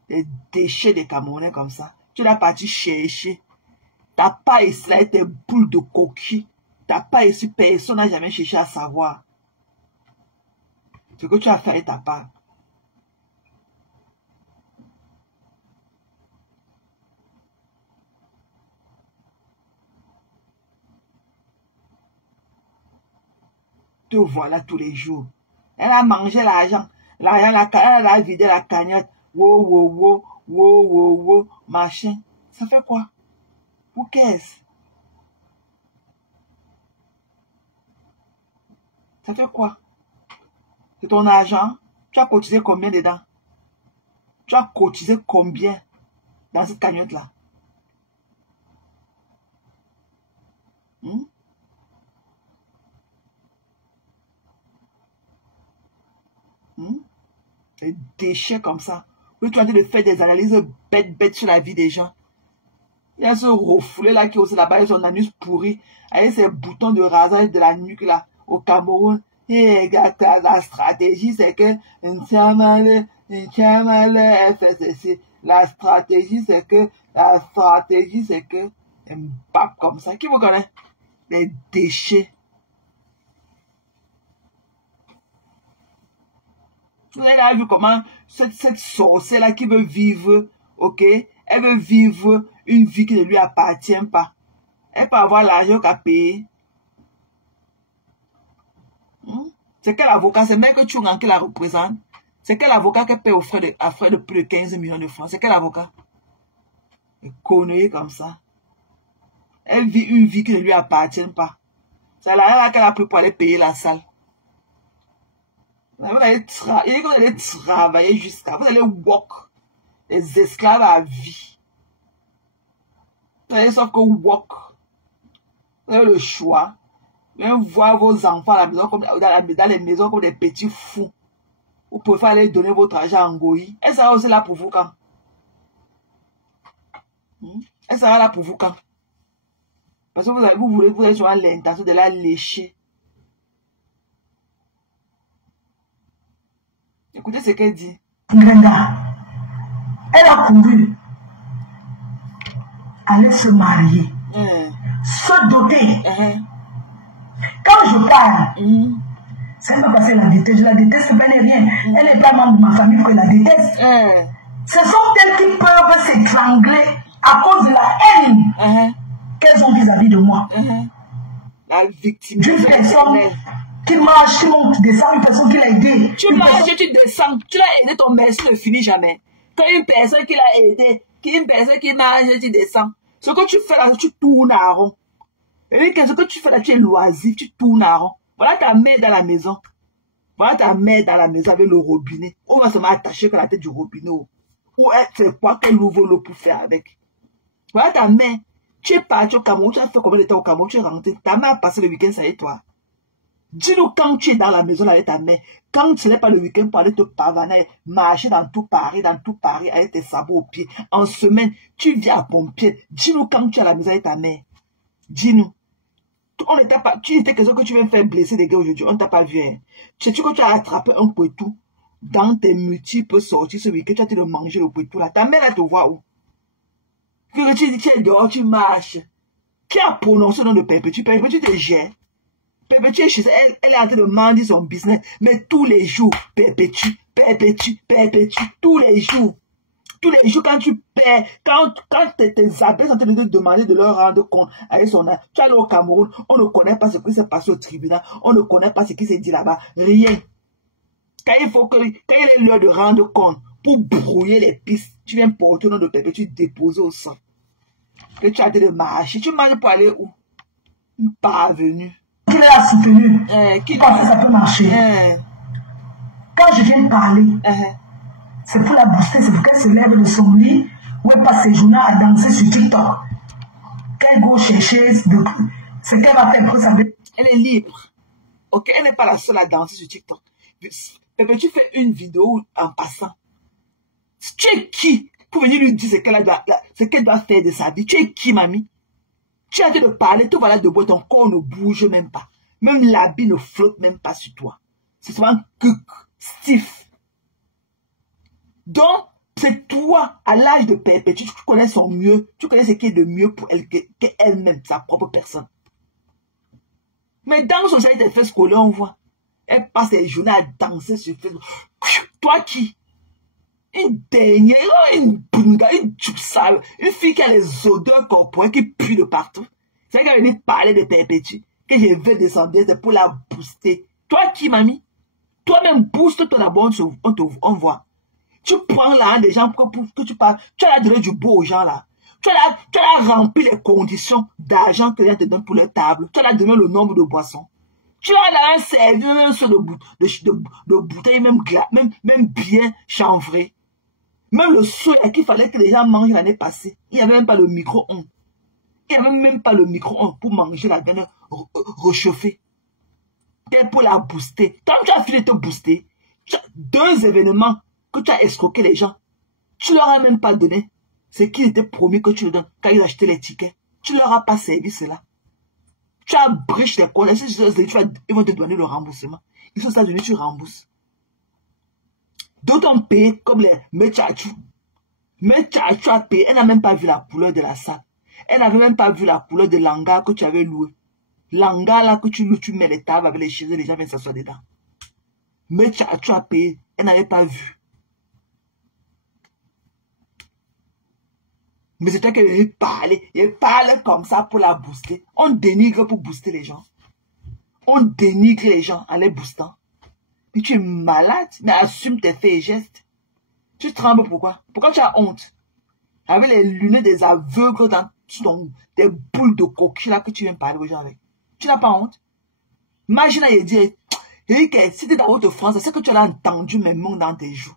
Les déchets des Camerounais comme ça. Tu l'as parti chercher. T'as pas ici là tes boules de coquille. T'as pas ici, personne n'a jamais cherché à savoir. Ce que tu as fait ta part. Te voilà tous les jours. Elle a mangé l'argent. Elle a vidé la cagnotte. Wow, machin. Ça fait quoi? Who cares? Ça fait quoi? C'est ton argent. Tu as cotisé combien dedans? Tu as cotisé combien dans cette cagnotte-là? Des déchets comme ça. Où tu es en train de faire des analyses bêtes sur la vie des gens. Il y a ce refoulé là qui est aussi là-bas, son anus pourri, avec ses boutons de rasage de la nuque là, au Cameroun. Et gars, la stratégie c'est que la stratégie c'est que un pape comme ça. Qui vous connaît? Des déchets. Vous avez vu comment cette sorcière-là qui veut vivre, ok? Elle veut vivre une vie qui ne lui appartient pas. Elle peut avoir l'argent qu'à payer. C'est quel avocat? C'est même que Tchouran qui la représente. C'est quel avocat qui paye à frais de plus de 15 millions de francs? C'est quel avocat? Une connerie comme ça. Elle vit une vie qui ne lui appartient pas. C'est là qu'elle a pris pour aller payer la salle. Vous allez travailler jusqu'à... Vous allez walk. Les esclaves à vie. Vous allez sauf que walk. Vous avez le choix. Même voir vos enfants à la maison, dans les maisons comme des petits fous. Vous pouvez aller donner votre argent en Goï. Elle sera aussi là pour vous quand? Elle sera là pour vous quand? Parce que vous avez souvent l'intention de la lécher. Écoutez ce qu'elle dit. Brenda, elle a couru aller se marier, se doter. Quand je parle, ça ne va pas passer la déteste. Je la déteste, elle n'est rien. Elle n'est pas membre de ma famille pour que je la déteste. Ce sont elles qui peuvent s'étrangler à cause de la haine qu'elles ont vis-à-vis de moi. La victime. D'une personne qui marche, qui monte, descend, une personne qui l'a aidé. Tu marches, tu descends. Tu l'as aidé, ton merci ne finit jamais. Quand une personne qui l'a aidé, une personne qui marche, tu descends. Ce que tu fais là, tu tournes à rond. Et ce que tu fais là, tu es loisif, tu tournes à rond. Voilà ta mère dans la maison. Voilà ta mère dans la maison avec le robinet. On va se mettre attaché à la tête du robinet. Ou c'est quoi qu'elle ouvre l'eau pour faire avec. Voilà ta mère. Tu es parti au Cameroun, tu as fait combien de temps au Cameroun, tu es rentré. Ta mère a passé le week-end, ça y est toi. Dis-nous quand tu es dans la maison avec ta mère, quand ce n'est pas le week-end pour aller te pavaner, marcher dans tout Paris avec tes sabots aux pieds. En semaine, tu viens à Pompier. Dis-nous quand tu es à la maison avec ta mère. Dis-nous. On n'était pas, tu étais question que tu viens faire blesser des gars aujourd'hui, on ne t'a pas vu. Hein. Sais-tu que tu as attrapé un poitou dans tes multiples sorties ce week-end, tu as été de manger le poitou là. Ta mère, elle te voit où? Que tu dis, tu es dehors, tu marches. Qui a prononcé le nom de Perpétue? Perpétue te gère. Perpétue est chez elle est en train de manger son business. Mais tous les jours, Perpétue, tous les jours. Tous les jours, quand tu perds, quand tes abeilles sont en train de te demander de leur rendre compte avec son âge, tu es allé au Cameroun, on ne connaît pas ce qui s'est passé au tribunal, on ne connaît pas ce qui s'est dit là-bas, rien. Quand il est l'heure de rendre compte, pour brouiller les pistes, tu viens porter le nom de Perpétue, déposer au sang. Que tu as été de marcher, tu marches pour aller où? Une parvenue. Qui l'a soutenu? Qui pense que ça peut marcher? Quand je viens de parler, c'est pour la booster, c'est pour qu'elle se lève de son lit, ou elle passe ses journées à danser sur TikTok. Qu'elle go chercher ce qu'elle va faire pour savoir. Elle est libre. Ok, elle n'est pas la seule à danser sur TikTok. Tu fais une vidéo en passant. Tu es qui pour venir lui dire ce qu'elle doit faire de sa vie? Tu es qui, mamie? Tu as dit de parler, tout voilà debout, ton corps ne bouge même pas. Même l'habit ne flotte même pas sur toi. C'est souvent stiff. Donc, c'est toi, à l'âge de Perpétue, tu connais son mieux, tu connais ce qui est de mieux pour elle qu'elle-même, sa propre personne. Mais dans son société, elle fait scolaire, on voit. Elle passe ses journées à danser sur Facebook. Toi qui? Une dernière, une bunga, une sale, une fille qui a les odeurs corporelles qui puent de partout. C'est qu'elle vient parler de Perpétue, que je veux descendre, c'est pour la booster. Toi qui, mamie? Toi-même, booste ton d'abord, on voit. Tu prends l'argent des gens pour que tu parles. Tu as donné du beau aux gens là. Tu as rempli les conditions d'argent que les gens te donnent pour leur table. Tu as donné le nombre de boissons. Tu as servi même sur de bouteilles, même bien chanvrées. Même le soya qu'il fallait que les gens mangent l'année passée. Il n'y avait même pas le micro-ondes. Il n'y avait même pas le micro-ondes pour manger la dernière réchauffée. C'est pour la booster. Quand tu as fini de te booster, tu as 2 événements que tu as escroqué les gens. Tu leur as même pas donné ce qu'il était promis que tu leur donnes quand ils achetaient les tickets. Tu leur as pas servi cela. Tu as briché les comptes. Ils vont te donner le remboursement. Ils sont États-Unis, tu rembourses. D'autres ont payé comme les Metchachou. Metchachou a payé. Elle n'a même pas vu la couleur de la salle. Elle n'avait même pas vu la couleur de l'hangar que tu avais loué. L'hangar là que tu loues, tu mets les tables avec les chaises, les gens viennent s'asseoir dedans. Metchachou a payé. Elle n'avait pas vu. Mais c'était qu'elle parlait. Elle parle comme ça pour la booster. On dénigre pour booster les gens. On dénigre les gens en les boostant. Mais tu es malade, mais assume tes faits et gestes. Tu trembles pourquoi? Pourquoi tu as honte? Avec les lunettes des aveugles dans tes boules de coquille là que tu viens parler aux gens avec. Tu n'as pas honte? Imagine, il dit, si tu es dans votre France, c'est que tu as entendu mes mots dans tes joues.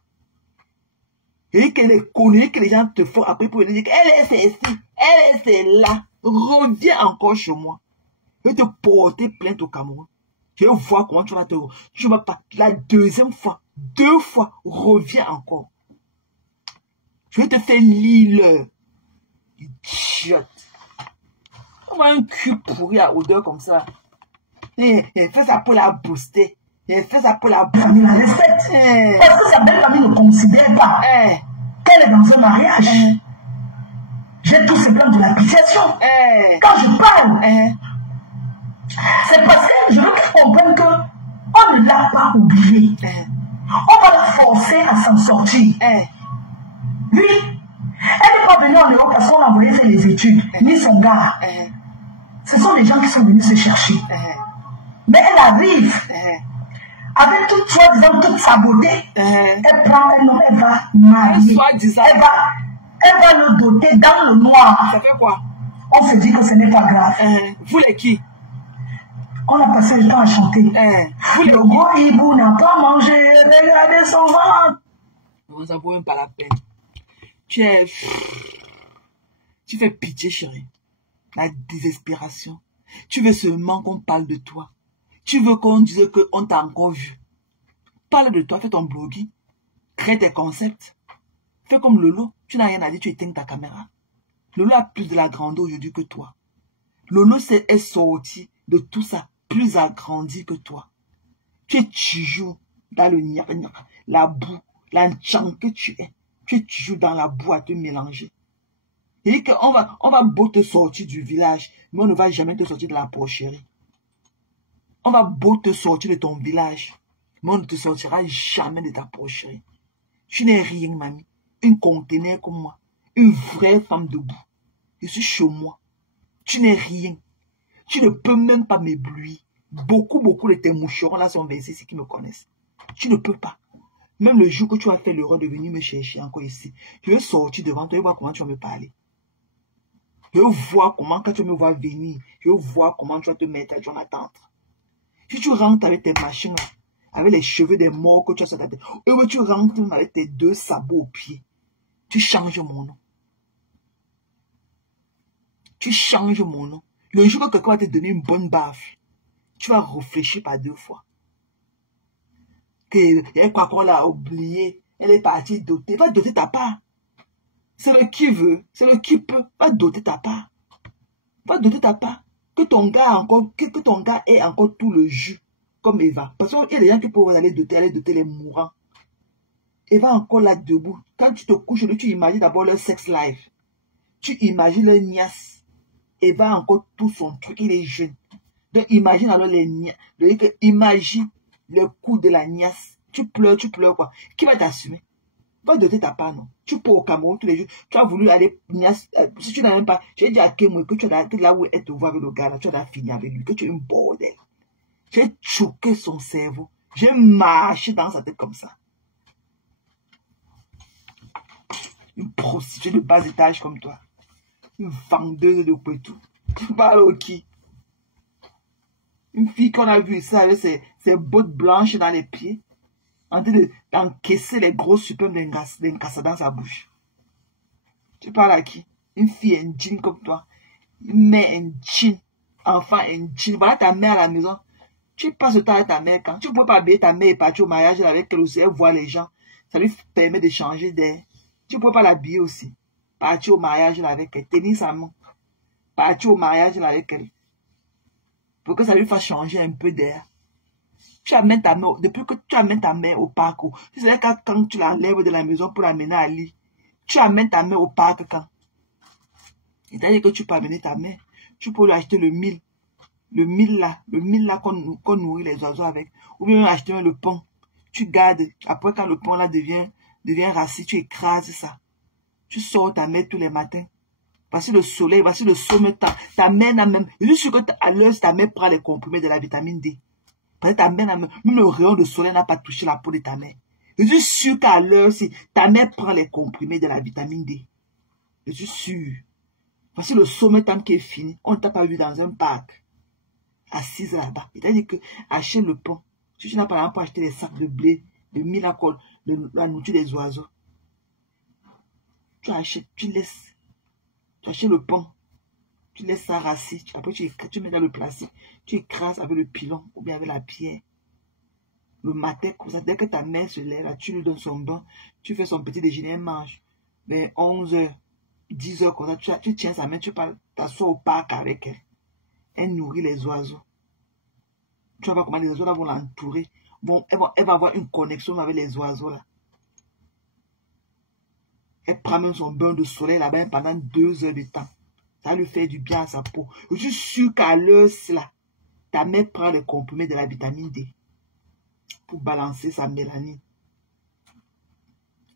Et que les conneries que les gens te font après pour dire qu'elle est celle-ci, elle est celle-là. Reviens encore chez moi. Je vais te porter plainte au Cameroun. Je vais voir comment tu vas te... Je ne vais pas... La deuxième fois, 2 fois, reviens encore. Je vais te faire lire. Idiote. Comment un cul pourri à odeur comme ça? Fais ça pour la booster. Fais ça pour la booster. La respecte. Parce que sa belle famille ne considère pas qu'elle est dans un mariage. J'ai tous ces plans de l'appréciation. Quand je parle, c'est parce que je veux qu'elle comprenne qu'on ne l'a pas oublié. On va la forcer à s'en sortir. Oui, elle n'est pas venue en Europe parce qu'on a envoyé faire les études, ni son gars. Ce sont des gens qui sont venus se chercher. Mais elle arrive avec toute soi-disant toute sa beauté. Elle prend un homme, elle va marier. Elle va le doter dans le noir. Ça fait quoi? On se dit que ce n'est pas grave. Vous les qui? On a passé le temps à chanter. Le gros hibou n'a pas mangé, regardez son ventre. Non, ça vaut même pas la peine. Tu fais pitié, chérie. La désespération. Tu veux seulement qu'on parle de toi. Tu veux qu'on dise qu'on t'a encore vu. Parle de toi, fais ton blogging. Crée tes concepts. Fais comme Lolo. Tu n'as rien à dire, tu éteins ta caméra. Lolo a plus de la grandeur aujourd'hui que toi. Lolo est sorti de tout ça, plus agrandi que toi. Tu es toujours dans le la boue, l'enchant que tu es. Tu es toujours dans la boue à te mélanger. Il dit qu'on va beau te sortir du village, mais on ne va jamais te sortir de la porcherie. On va beau te sortir de ton village, mais on ne te sortira jamais de ta porcherie. Tu n'es rien, mamie. Une conteneur comme moi. Une vraie femme debout. Je suis chez moi. Tu n'es rien. Tu ne peux même pas m'éblouir. Beaucoup de tes moucherons là sont versés, ceux qui me connaissent. Tu ne peux pas. Même le jour que tu as fait l'erreur de venir me chercher encore ici, je vais sortir devant toi et voir comment tu vas me parler. Je vais voir comment, quand tu me vois venir, je vais voir comment tu vas te mettre à ton attente. Si tu rentres avec tes machines là, avec les cheveux des morts que tu as sur ta tête, et tu rentres avec tes 2 sabots aux pieds, tu changes mon nom. Tu changes mon nom. Le jour que quelqu'un va te donner une bonne baffe, tu vas réfléchir par 2 fois. Que quoi qu'on l'a oublié, elle est partie doter. Va doter ta part. C'est le qui veut, c'est le qui peut. Va doter ta part. Va doter ta part. Que ton gars ait encore tout le jus, comme Eva. Parce qu'il y a des gens qui peuvent aller doter les mourants. Eva encore là debout. Quand tu te couches, tu imagines d'abord leur sex life. Tu imagines leur niasse. Eva encore tout son truc, il est jeune. Donc imagine alors les niaises. Imagine le coup de la niasse. Tu pleures quoi. Qui va t'assumer? Va doter ta part, non. Tu peux au Cameroun tous les jours. Tu as voulu aller niasse. Si tu n'as même pas, j'ai dit à Kémoui que tu as là où elle te voit avec le gars là, tu as fini avec lui, que tu es une bordel. J'ai choqué son cerveau. J'ai marché dans sa tête comme ça. Une prostituée de bas étage comme toi. Une vendeuse de tout. Tu parles au qui? Une fille qu'on a vue ça avec ses bottes blanches dans les pieds, en train d'encaisser les gros superbes d'Encassa dans sa bouche. Tu parles à qui? Une fille en jean comme toi. Une mère en jean. Enfant en jean. Voilà ta mère à la maison. Tu passes le temps avec ta mère quand? Tu ne peux pas habiller ta mère et partir au mariage avec elle aussi. Elle voit les gens. Ça lui permet de changer d'air. Tu ne peux pas l'habiller aussi. Partir au mariage avec elle. Tenir sa main. Partir au mariage avec elle. Pour que ça lui fasse changer un peu d'air. Tu amènes ta mère, depuis que tu amènes ta mère au parc, tu sais quand tu l'enlèves de la maison pour l'amener à lit, tu amènes ta mère au parc quand? C'est-à-dire que tu peux amener ta mère, tu peux lui acheter le mil là qu'on nourrit les oiseaux avec, ou bien acheter le pain, tu gardes, après quand le pain là devient rassis, tu écrases ça, tu sors ta mère tous les matins. Voici le soleil, voici le sommet. Ta mère n'a même... Je suis sûr qu'à l'heure, ta mère prend les comprimés de la vitamine D. Parce que ta mère n'a même le rayon de soleil n'a pas touché la peau de ta mère. Je suis sûr qu'à l'heure, si ta mère prend les comprimés de la vitamine D. Je suis sûr. Voici le sommet temps qui est fini. On ne t'a pas vu dans un parc. Assise là-bas. C'est-à-dire que achète le pain. Si tu n'as pas l'argent pour acheter des sacs de blé, de milacol, de la nourriture des oiseaux. Tu achètes, tu laisses. Tu achètes le pain, tu laisses ça rassis, après tu mets dans le plastique, tu écrases avec le pilon ou bien avec la pierre. Le matin, comme ça, dès que ta mère se lève, là, tu lui donnes son bain, tu fais son petit déjeuner, elle mange. Vers 11h, 10h, comme ça, tu tiens sa main, tu t'assois au parc avec elle. Elle nourrit les oiseaux. Tu vas voir comment les oiseaux là vont l'entourer. Bon, elle va avoir une connexion avec les oiseaux là. Elle prend même son bain de soleil là-bas pendant 2 heures de temps. Ça lui fait du bien à sa peau. Je suis sûr qu'à l'heure là, ta mère prend les comprimés de la vitamine D pour balancer sa mélanine.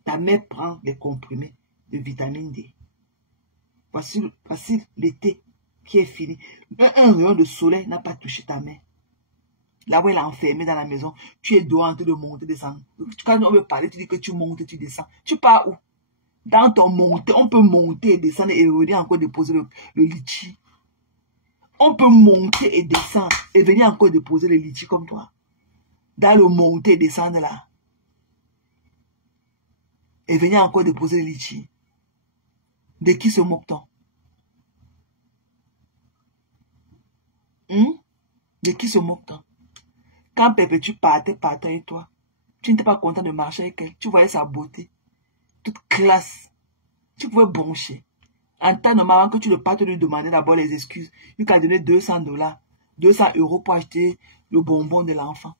Ta mère prend les comprimés de vitamine D. Voici l'été qui est fini. Un rayon de soleil n'a pas touché ta mère. Là où elle est enfermée dans la maison, tu es dehors en train de monter, descendre. Quand on veut parler, tu dis que tu montes, tu descends. Tu pars où? Dans ton montée, on peut monter et descendre et venir encore déposer le litchi. On peut monter et descendre et venir encore déposer le litchi comme toi. Dans le monter et descendre là. Et venir encore déposer le litchi. De qui se moque-t-on? De qui se moque-t-on? Quand Perpétue partait et toi, tu n'étais pas content de marcher avec elle. Tu voyais sa beauté, toute classe. Tu pouvais broncher. En temps normal, avant que tu ne partes lui demander d'abord les excuses, il t'a donné 200 $, 200 € pour acheter le bonbon de l'enfant.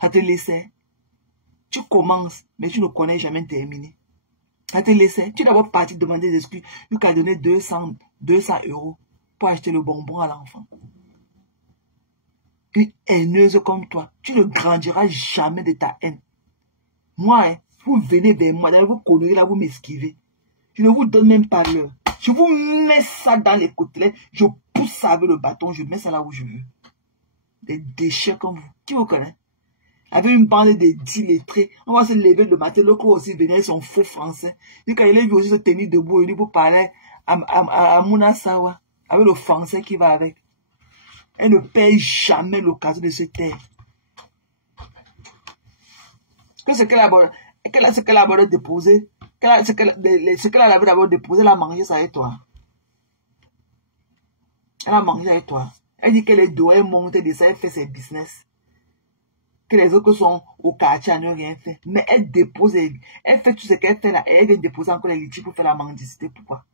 Ça te laissait. Tu commences, mais tu ne connais jamais terminé. Ça te laissait. Tu es d'abord parti demander des excuses. Il t'a donné 200 € pour acheter le bonbon à l'enfant. Une haineuse comme toi, tu ne grandiras jamais de ta haine. Moi, vous venez vers moi, dans vos conneries là, vous m'esquivez. Je ne vous donne même pas l'heure. Je vous mets ça dans les côtelets, je pousse ça avec le bâton, je mets ça là où je veux. Des déchets comme vous. Qui vous connaît? Avec une bande de 10 lettrés, on va se lever le matin, l'autre aussi venir son faux français. Et quand il est vu aussi se tenir debout, il dit pour parler à Mouna Sawa, avec le français qui va avec. Elle ne paye jamais l'occasion de se taire. Que ce qu'elle a d'abord déposé, ce qu'elle a d'abord déposé, elle a mangé ça avec toi. Elle a mangé avec toi. Elle dit qu'elle est douée, elle monte, elle descend, elle fait ses business. Que les autres sont au quartier à ne rien faire. Mais elle dépose, elle fait tout ce qu'elle fait là, et elle vient déposer encore les litiges pour faire la mendicité. Pourquoi?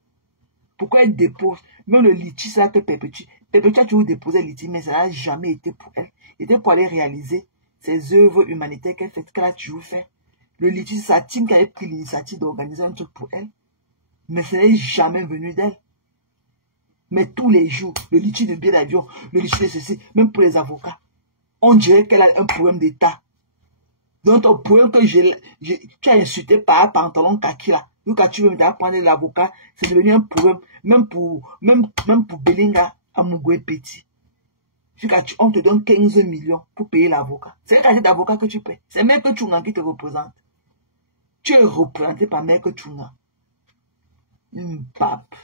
Pourquoi elle dépose? Même le litige, ça que Perpétue. Perpétue a toujours déposé le litige, mais ça n'a jamais été pour elle. C'était pour aller réaliser ses œuvres humanitaires qu'elle a toujours fait. Le litige, c'est sa team qui avait pris l'initiative d'organiser un truc pour elle. Mais ce n'est jamais venu d'elle. Mais tous les jours, le litige de billet d'avion, le litige de ceci, même pour les avocats, on dirait qu'elle a un problème d'état. Donc, ton problème que tu as insulté par un pantalon kaki là, quand tu veux me prendre l'avocat, c'est devenu un problème, même pour Belinga à Mugwe Petit. On te donne 15 millions pour payer l'avocat. C'est le cachet d'avocat que tu paies. C'est Maître Tchunga qui te représente. Tu es représenté par Maître Tchunga. Une pape.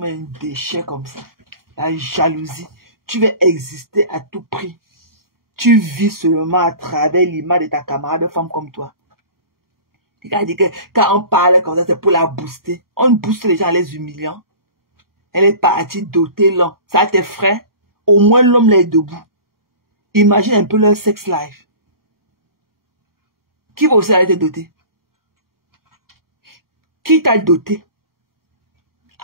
Un déchet comme ça. La jalousie. Tu veux exister à tout prix. Tu vis seulement à travers l'image de ta camarade femme comme toi. Il a dit que quand on parle comme ça, c'est pour la booster. On booste les gens en les humiliant. Elle est partie doter l'homme. Ça t'effraie. Au moins l'homme là est debout. Imagine un peu leur sex life. Qui va aussi aller te doter? Qui t'a doté?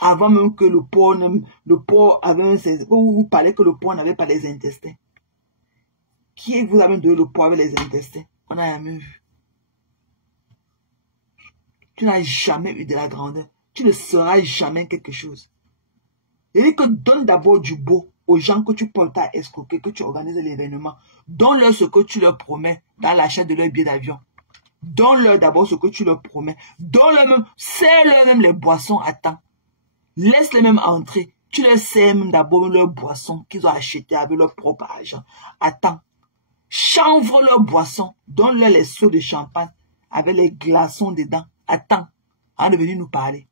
Avant même que le porc avait un... Vous parlez que le porc n'avait pas les intestins. Qui vous avez donné le porc avec les intestins? On n'a jamais vu. Tu n'as jamais eu de la grandeur. Tu ne seras jamais quelque chose. Il dit que donne d'abord du beau aux gens que tu portes à escroquer, que tu organises l'événement. Donne-leur ce que tu leur promets dans l'achat de leur billet d'avion. Donne-leur d'abord ce que tu leur promets. Donne-leur même, sers-leur même les boissons à temps. Laisse-les même entrer. Tu leur sers même d'abord leurs boissons qu'ils ont achetées avec leur propre argent. Attends. Chanvre leurs boissons. Donne-leur les seaux de champagne avec les glaçons dedans. Attends. Avant de venir nous parler.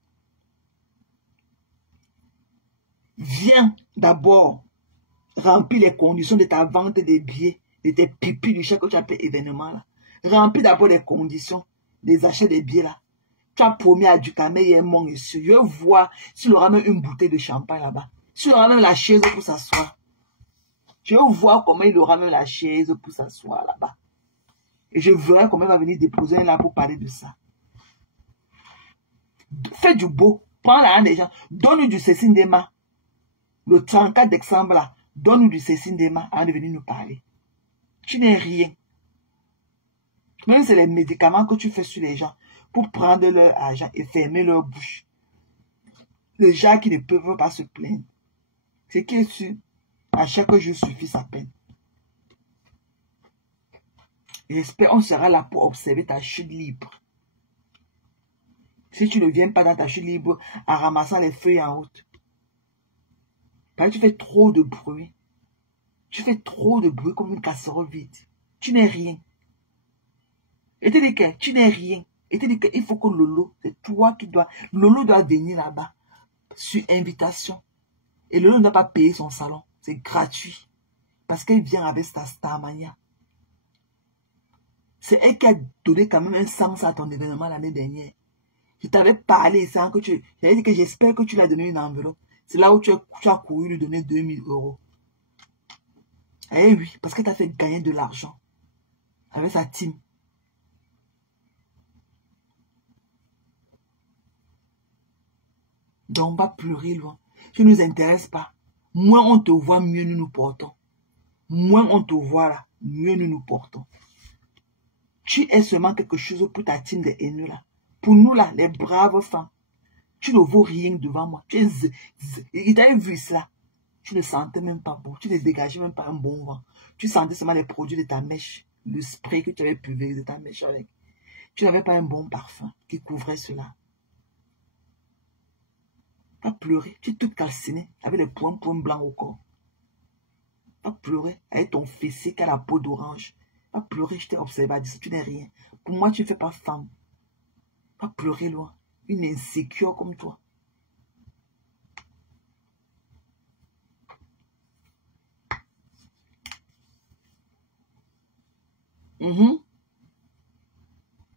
Viens d'abord remplir les conditions de ta vente des billets, de tes pipis du chèque que tu as payé événement là. Remplis d'abord les conditions des achats des billets là. Tu as promis à Ducamé hier mon monsieur. Je veux voir s'il aura même une bouteille de champagne là-bas. S'il aura même la chaise pour s'asseoir. Je veux voir comment il aura même la chaise pour s'asseoir là-bas. Et je verrai comment il va venir déposer là pour parler de ça. Fais du beau. Prends l'argent des gens. Donne-nous du Cécine Dema. Le 34 décembre là. Donne-nous du Cécine Dema avant de venir nous parler. Tu n'es rien. Même c'est les médicaments que tu fais sur les gens pour prendre leur argent et fermer leur bouche. Les gens qui ne peuvent pas se plaindre. C'est qui est sûr, à chaque jour suffit sa peine. J'espère qu'on sera là pour observer ta chute libre. Si tu ne viens pas dans ta chute libre en ramassant les feuilles en route. Parce que tu fais trop de bruit. Tu fais trop de bruit comme une casserole vide. Tu n'es rien. Et tu dis que tu n'es rien. Et tu dis qu'il faut que Lolo, c'est toi qui dois... Lolo doit venir là-bas sur invitation. Et Lolo ne doit pas payer son salon. C'est gratuit. Parce qu'elle vient avec sa Starmania. C'est elle qui a donné quand même un sens à ton événement l'année dernière. Je t'avais parlé sans que tu... J'avais dit que j'espère que tu lui as donné une enveloppe. C'est là où tu as couru lui donner 2000 €. Eh oui, parce qu'elle t'a fait gagner de l'argent avec sa team. Donc, on va pleurer loin. Tu ne nous intéresses pas. Moins on te voit, mieux nous nous portons. Moins on te voit là, mieux nous nous portons. Tu es seulement quelque chose pour ta team des haineux là. Pour nous là, les braves femmes. Tu ne vaux rien devant moi. Tu es il t'a vu cela. Tu ne sentais même pas bon. Tu ne dégageais même pas un bon vent. Tu sentais seulement les produits de ta mèche. Le spray que tu avais pulvérisé de ta mèche avec. Tu n'avais pas un bon parfum qui couvrait cela. Tu as pleuré. Tu es toute calcinée avec les points blancs au corps. Tu as pleuré avec ton fessier qui a la peau d'orange. Tu as pleuré, je t'ai observé. Tu n'es rien. Pour moi, tu ne fais pas femme. Tu as pleuré loin. Une insécure comme toi. Tu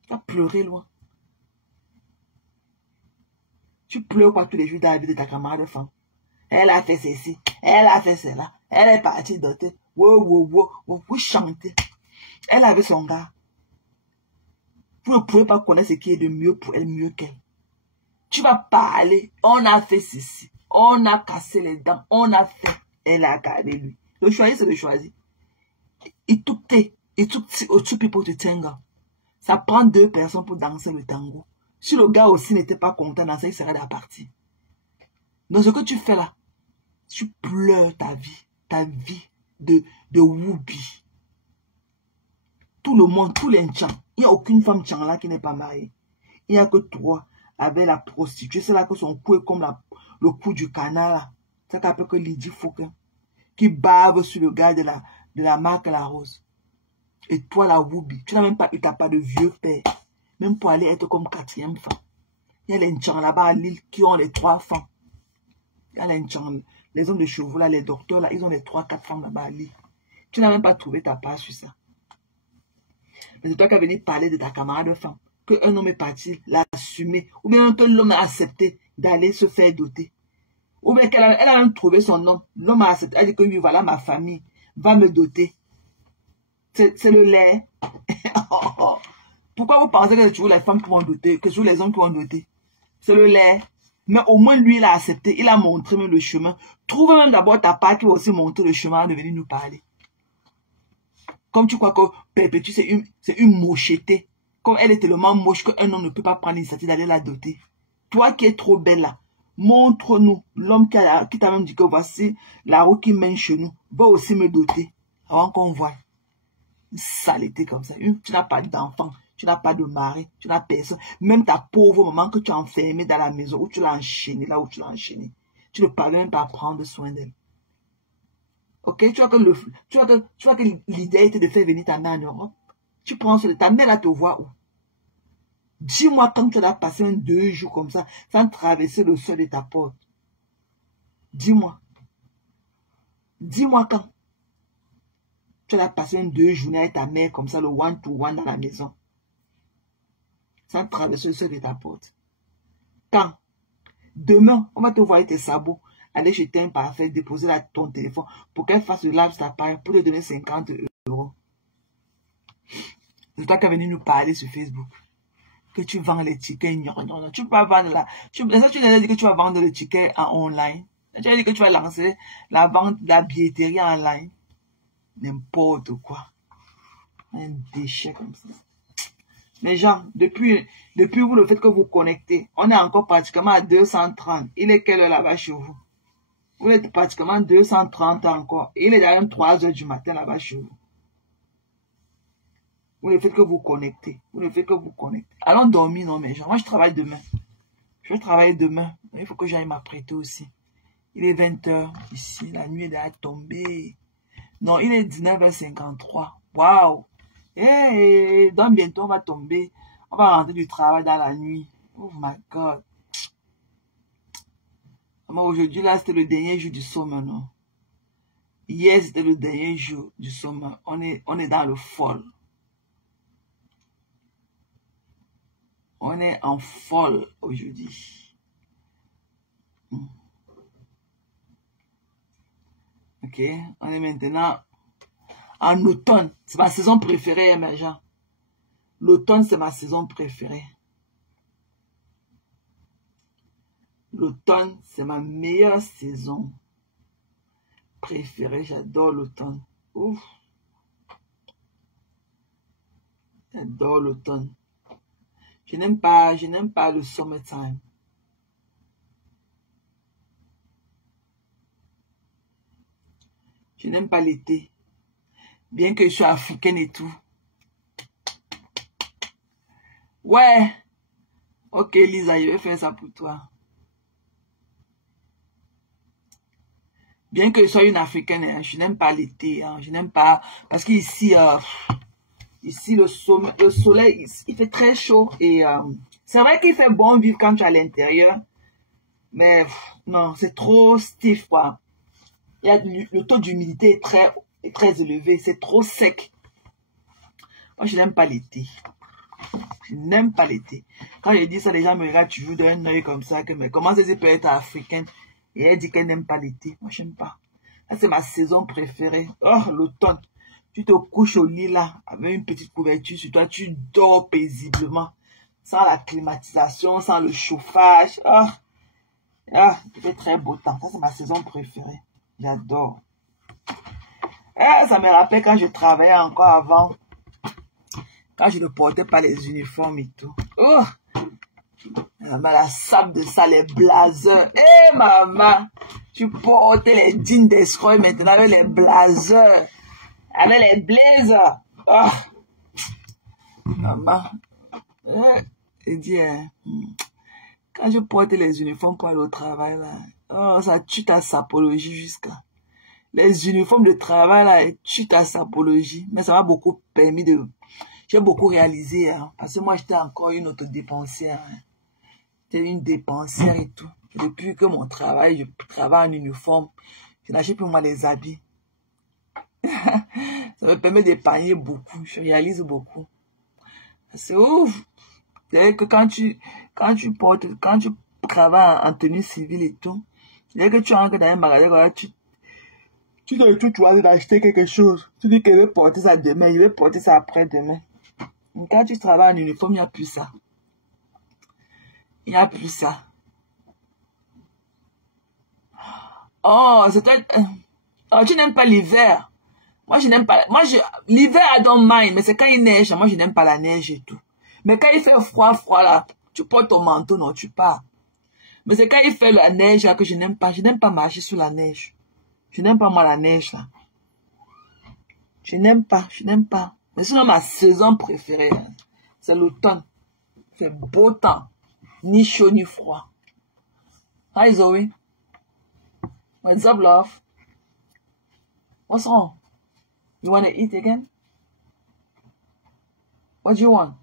as pleuré loin. Tu pleures quoi tous les jours dans la vie de ta camarade de femme. Elle a fait ceci, elle a fait cela, elle est partie doter. Vous chantez. Elle avait son gars. Vous ne pouvez pas connaître ce qui est de mieux pour elle, mieux qu'elle. Tu vas parler, on a fait ceci, on a cassé les dents, on a fait. Elle a gardé lui. Le choisir, c'est le choisir. It took two people to tango. Ça prend 2 personnes pour danser le tango. Si le gars aussi n'était pas content dans ça, il serait de la partie. Donc ce que tu fais là, tu pleures ta vie de Whoopi. Tout le monde, tous les Tchans. Il n'y a aucune femme Tchang là qui n'est pas mariée. Il n'y a que toi avec la prostituée. C'est là que son cou est comme le cou du canard. C'est ça qu'appelle que Lydie Fauquin. Qui bave sur le gars de la marque La Rose. Et toi la Whoopi, tu n'as même pas eu ta part de vieux père. Même pour aller être comme 4e femme. Il y a les Tchang là-bas à Lille qui ont les 3 femmes. Il y a les Tchang, les hommes de chevaux là, les docteurs là, ils ont les 3-4 femmes là-bas à Lille. Tu n'as même pas trouvé ta part sur ça. Mais c'est toi qui as venu parler de ta camarade de femme. Qu'un homme est parti, l'a assumé. Ou bien que l'homme a accepté d'aller se faire doter. Ou bien qu'elle a même trouvé son homme. L'homme a accepté. Elle dit que oui, voilà ma famille. Va me doter. C'est le lait. Pourquoi vous pensez que c'est toujours les femmes qui vont doter, que c'est toujours les hommes qui vont doter? C'est le lait. Mais au moins, lui, il a accepté. Il a montré même le chemin. Trouve même d'abord ta part qui va aussi montrer le chemin de venir nous parler. Comme tu crois que Perpétue, c'est une mochetée. Comme elle est tellement moche qu'un homme ne peut pas prendre l'initiative d'aller la doter. Toi qui es trop belle là, montre-nous l'homme qui t'a même dit que voici la roue qui mène chez nous. Va aussi me doter avant qu'on voie. Une saleté comme ça. Tu n'as pas d'enfant, tu n'as pas de mari, tu n'as personne. Même ta pauvre maman que tu as enfermée dans la maison où tu l'as enchaînée, là où tu l'as enchaînée. Tu ne parles même pas à prendre soin d'elle. Ok, tu vois que l'idée était de faire venir ta mère en Europe. Tu prends ça, ta mère là te voit où? Dis-moi quand tu as passé 2 jours comme ça, sans traverser le sol de ta porte. Dis-moi. Dis-moi quand. Tu as passé 2 journées avec ta mère comme ça, le one-to-one dans la maison. Sans traverser le sol de ta porte. Quand? Demain, on va te voir avec tes sabots. Aller jeter un parfait, déposer ton téléphone pour qu'elle fasse le lave d'appareil pour lui donner 50 €. C'est toi qui es venu nous parler sur Facebook. Que tu vends les tickets. Non. Tu peux pas vendre là. Tu nous as dit que tu vas vendre le ticket en online. Tu as dit que tu vas lancer la vente de la billetterie en ligne. N'importe quoi. Un déchet comme ça. Les gens, depuis vous, le fait que vous connectez, on est encore pratiquement à 230. Il est quelle heure là-bas chez vous? Vous êtes pratiquement 230 encore. Il est d'ailleurs 3 h du matin là-bas chez vous. Vous ne faites que vous connecter. Vous ne faites que vous connecter. Allons dormir, non, mes gens. Moi, je travaille demain. Je vais travailler demain. Il faut que j'aille m'apprêter aussi. Il est 20 h ici. La nuit est déjà tombée. Non, il est 19 h 53. Waouh! Donc bientôt, on va tomber. On va rentrer du travail dans la nuit. Oh my God. Aujourd'hui, là, c'était le dernier jour du sommet, non? Hier, c'était le dernier jour du sommet. On est dans le folle. On est en folle aujourd'hui. Ok, on est maintenant en automne. C'est ma saison préférée, mes gens. L'automne, c'est ma saison préférée. L'automne, c'est ma meilleure saison préférée. J'adore l'automne. Ouf. J'adore l'automne. Je n'aime pas le summertime. Je n'aime pas l'été. Bien que je sois africaine et tout. Ouais. Ok, Lisa, je vais faire ça pour toi. Bien que je sois une africaine, hein, je n'aime pas l'été. Hein, je n'aime pas... Parce qu'ici, ici le soleil, il fait très chaud. Et c'est vrai qu'il fait bon vivre quand tu es à l'intérieur. Mais non, c'est trop stiff, quoi. Le taux d'humidité est très élevé. C'est trop sec. Moi, je n'aime pas l'été. Je n'aime pas l'été. Quand je dis ça, les gens me regardent toujours d'un œil comme ça. Que, mais comment ça peut être africaine? Et elle dit qu'elle n'aime pas l'été. Moi, je n'aime pas. Ça, c'est ma saison préférée. Oh, l'automne. Tu te couches au lit là, avec une petite couverture sur toi. Tu dors paisiblement. Sans la climatisation, sans le chauffage. Oh. Ah, il fait très beau temps. Ça, c'est ma saison préférée. J'adore. Ça me rappelle quand je travaillais encore avant. Quand je ne portais pas les uniformes et tout. Oh! Mais la sable de ça, les blazers. Eh, maman! Tu portais les jeans d'escroc maintenant avec les blazers. Avec les blazers. Oh! Maman. Elle dit, quand je portais les uniformes pour aller au travail, là, oh, ça tue ta sapologie jusqu'à. Les uniformes de travail, là, tuent ta sapologie. Mais ça m'a beaucoup permis de... J'ai beaucoup réalisé, hein, parce que moi, j'étais encore une autodépensière. Hein. J'étais une dépensière et tout. Depuis que mon travail, je travaille en uniforme, je n'achète plus moi les habits. Ça me permet d'épargner beaucoup. Je réalise beaucoup. C'est ouf. C'est que quand tu travailles en tenue civile et tout, dès que tu entres dans un magasin, tu dois tout choisir d'acheter quelque chose. Tu dis que je vais porter ça demain, je vais porter ça après-demain. Quand tu travailles en uniforme, il n'y a plus ça. Il n'y a plus ça. Oh, tu n'aimes pas l'hiver. Moi, je n'aime pas... L'hiver, I don't mind, mais c'est quand il neige. Moi, je n'aime pas la neige et tout. Mais quand il fait froid, là, tu portes ton manteau, non, tu pars. Mais c'est quand il fait la neige là, que je n'aime pas. Je n'aime pas marcher sous la neige. Je n'aime pas, moi, la neige, là. Je n'aime pas. Mais sinon, ma saison préférée, c'est l'automne. C'est beau temps. Ni chaud, ni froid. Hi, Zoe. What's up, love? What's wrong? You want to eat again? What do you want?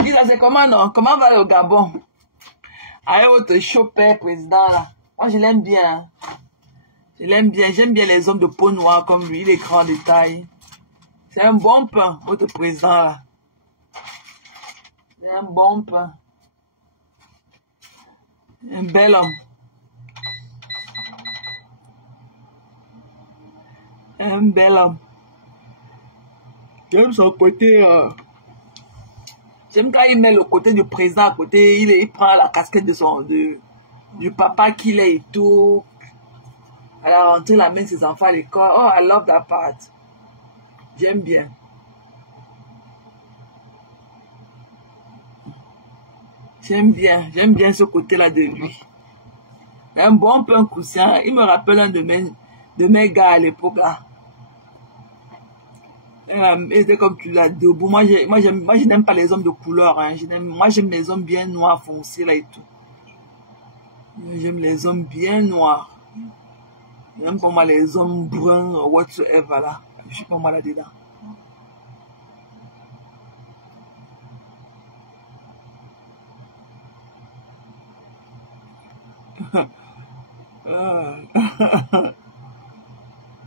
Lisa, c'est comment, non? Comment va le Gabon? Allez, votre choper, président, là. Moi, je l'aime bien. Je l'aime bien. J'aime bien les hommes de peau noire comme lui. Il est grand de taille. C'est un bon pain, votre président, là. C'est un bon pain. Un bel homme. Un bel homme. J'aime son côté... J'aime quand il met le côté du président à côté. Il prend la casquette du papa qu'il est et tout. Elle a rentré la main de ses enfants à l'école. Oh, I love that part. J'aime bien. J'aime bien ce côté-là de lui. Un bon pain coussin. Il me rappelle un de mes gars à l'époque. Il était comme tu l'as debout. Moi, je n'aime pas les hommes de couleur. Hein. Moi, j'aime les hommes bien noirs, foncés là et tout. J'aime les hommes bien noirs. J'aime pas moi les hommes bruns, whatsoever là. Je suis pas moi là-dedans.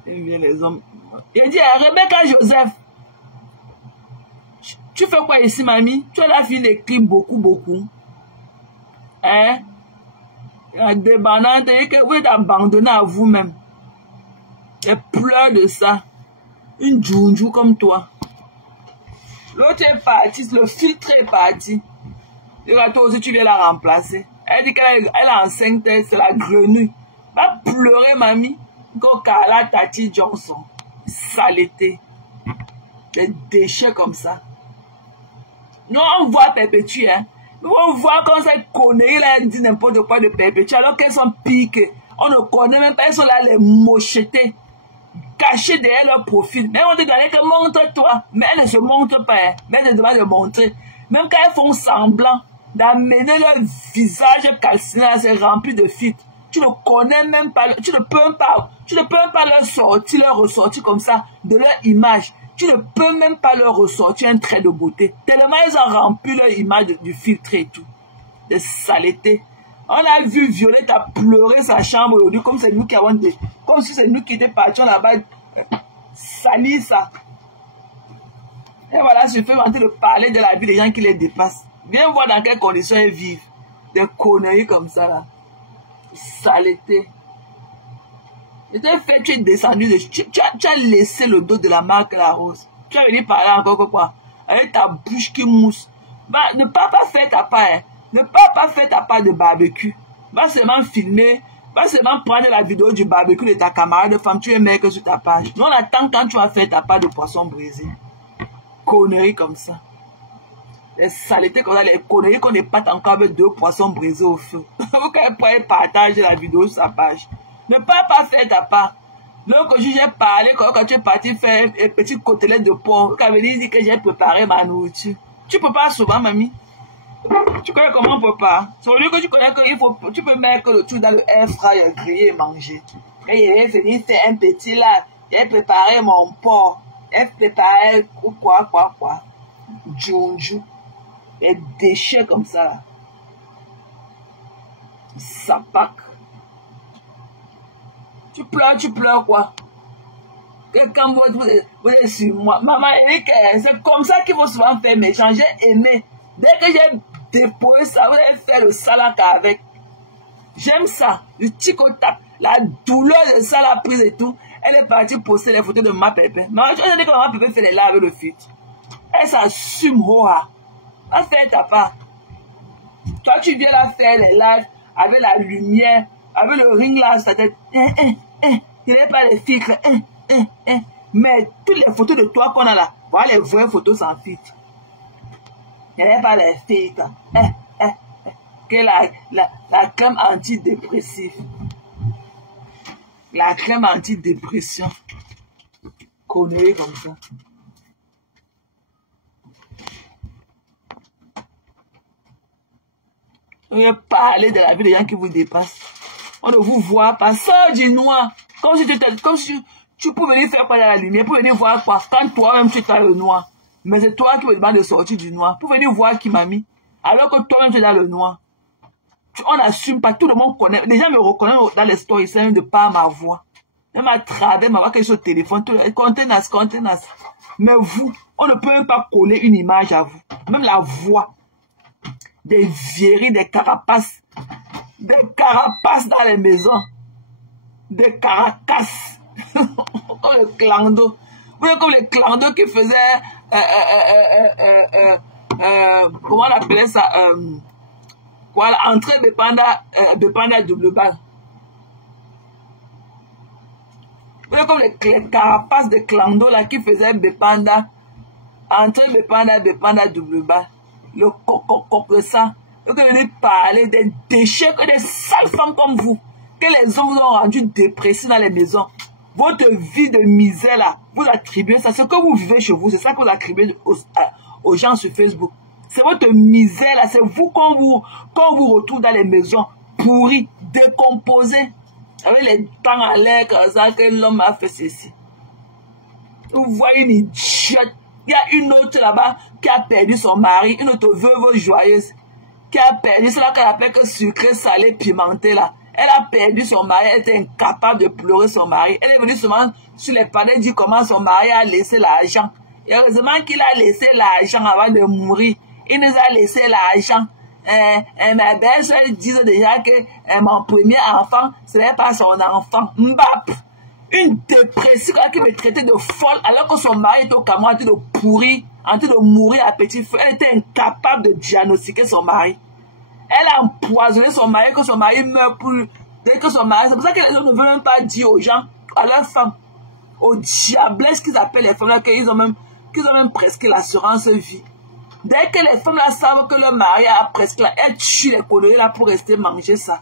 J'aime bien les hommes. Il dit à Rebecca Joseph, tu fais quoi ici, mamie? Tu es la fille d'écrire beaucoup. Hein? Débandante, et que vous êtes abandonné à vous-même. Et pleure de ça. Une djounjou comme toi. L'autre est parti, le filtre est parti. Et là, toi aussi, tu viens la remplacer. Elle dit qu'elle est enceinte, c'est la grenouille. Va pleurer, mamie. Kokala Tati Johnson. Saleté. Des déchets comme ça. Nous, on voit perpétuer, hein. Nous, on voit quand cette connerie là, elle dit n'importe quoi de perpétuer, alors qu'elles sont piquées. On ne connaît même pas, elles sont là, les mochetés, cachées derrière leur profil. Même on te dit que montre-toi. Mais elles ne se montrent pas, hein. Mais elles ne demandent de montrer. Même quand elles font semblant d'amener leur visage calciné, c'est rempli de filtres. Tu ne connais même pas, tu ne peux même pas leur sortir, leur ressortir comme ça de leur image. Tu ne peux même pas leur ressortir un trait de beauté. Tellement ils ont rempli leur image du filtre et tout. De saleté. On a vu Violette a pleuré sa chambre aujourd'hui comme c'est nous qui avons des... Comme si c'est nous qui étions partis là-bas. Salir ça. Et voilà, je fais en train de parler de la vie des gens qui les dépassent. Viens voir dans quelles conditions ils vivent. Des conneries comme ça là. Saleté. Je t'ai fait, tu es descendu, tu as laissé le dos de la marque La Rose. Tu as venu parler encore quoi? Avec ta bouche qui mousse. Bah, ne pas faire ta part, hein. Ne pas faire ta part de barbecue. Va seulement filmer, va seulement prendre la vidéo du barbecue de ta camarade de femme, tu es mettre sur ta page. Nous on attend quand tu vas faire ta part de poisson brisé. Conneries comme ça. Les saletés comme ça, les conneries qu'on n'est pas encore avec 2 poissons brisés au feu. Vous pouvez partager la vidéo sur sa page. Ne pas faire ta part. Donc, j'ai parlé quand tu es parti faire un petit côtelette de porc. Quand il dit que j'ai préparé ma nourriture. Tu peux pas souvent, mamie. Tu connais comment on prépare. C'est au lieu que tu connais qu'il faut, tu peux mettre le tout dans le air fryer, griller et manger. Et il est venu faire un petit là. J'ai préparé mon porc. J'ai préparé quoi. Djounjou. Des déchets comme ça là. Sapac. Tu pleures quoi? Quand vous êtes sur moi, maman, c'est comme ça qu'il faut souvent faire méchant. J'ai aimé. Dès que j'ai déposé ça, vous allez faire le salaka avec. J'aime ça. Le tic-au-tac. La douleur de ça, la prise et tout. Elle est partie poster les photos de ma pépé. Mais tu as dit que ma pépé fait les lives avec le filtre. Elle s'assume, hoa. Va faire ta part. Toi, tu viens là faire les lives avec la lumière, avec le ring là sur ta tête. Il n'y a pas les filtres. Mais toutes les photos de toi qu'on a là, voilà les vraies photos sans filtre. Il n'y a pas les filtres. Que la crème antidépressive. La crème antidépression. Connerie comme ça. On va parler de la vie des gens qui vous dépassent. On ne vous voit pas. Sors du noir. Comme si tu peux venir faire quoi dans la lumière. Pour venir voir quoi. Quand toi-même tu es dans le noir. Mais c'est toi qui me demandes de sortir du noir. Pour venir voir qui m'a mis. Alors que toi-même tu es dans le noir. On n'assume pas. Tout le monde connaît. Les gens me reconnaissent dans les stories. C'est même de par ma voix. Même à travers ma voix que je suis au téléphone. Contenace. Mais vous, on ne peut même pas coller une image à vous. Même la voix. Des vieilleries, des carapaces dans les maisons, des caracasses, comme le clando. Vous voyez comme les clandos qui faisaient, comment on appelait ça, voilà, entrer Bepanda double balle. Vous voyez comme les carapaces de clando là qui faisaient Bepanda, entrer Bepanda double balle. Le coq de ça. Donc, vous venez parler des déchets que des sales femmes comme vous, que les hommes vous ont rendu dépressifs dans les maisons. Votre vie de misère là, vous attribuez ça. Ce que vous vivez chez vous, c'est ça que vous attribuez aux gens sur Facebook. C'est votre misère là, c'est vous quand vous retrouve dans les maisons pourries, décomposées, avec les dents à l'air comme ça, que l'homme a fait ceci. Vous voyez une idiote. Il y a une autre là-bas qui a perdu son mari, une autre veuve joyeuse, qui a perdu, c'est là qu'elle appelle que sucré, salé, pimenté là. Elle a perdu son mari, elle était incapable de pleurer son mari. Elle est venue seulement sur les panneaux dire comment son mari a laissé l'argent. Et heureusement qu'il a laissé l'argent avant de mourir. Il nous a laissé l'argent. Ma belle-soeur disait déjà que mon premier enfant, ce n'est pas son enfant. Mbap. Une dépressive qui me traitait de folle alors que son mari était au Cameroun en train de pourrir, en train de mourir à petit feu. Elle était incapable de diagnostiquer son mari. Elle a empoisonné son mari, que son mari meurt plus. Dès que son mari, c'est pour ça que les gens ne veulent même pas dire aux gens, à leurs femmes, aux diablesses qu'ils appellent les femmes là, qu'ils ont même presque l'assurance vie. Dès que les femmes là savent que leur mari a presque là, elles tuent les coloris là pour rester manger ça.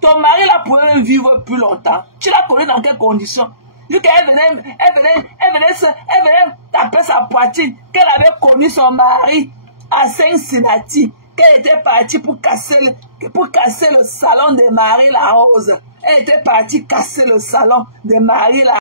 Ton mari là pouvait même vivre plus longtemps. Tu l'as connu dans quelles conditions? Elle venait taper sa poitrine qu'elle avait connu son mari à Cincinnati, qu'elle était partie pour casser le salon de Marie la Rose. Elle était partie casser le salon de Marie la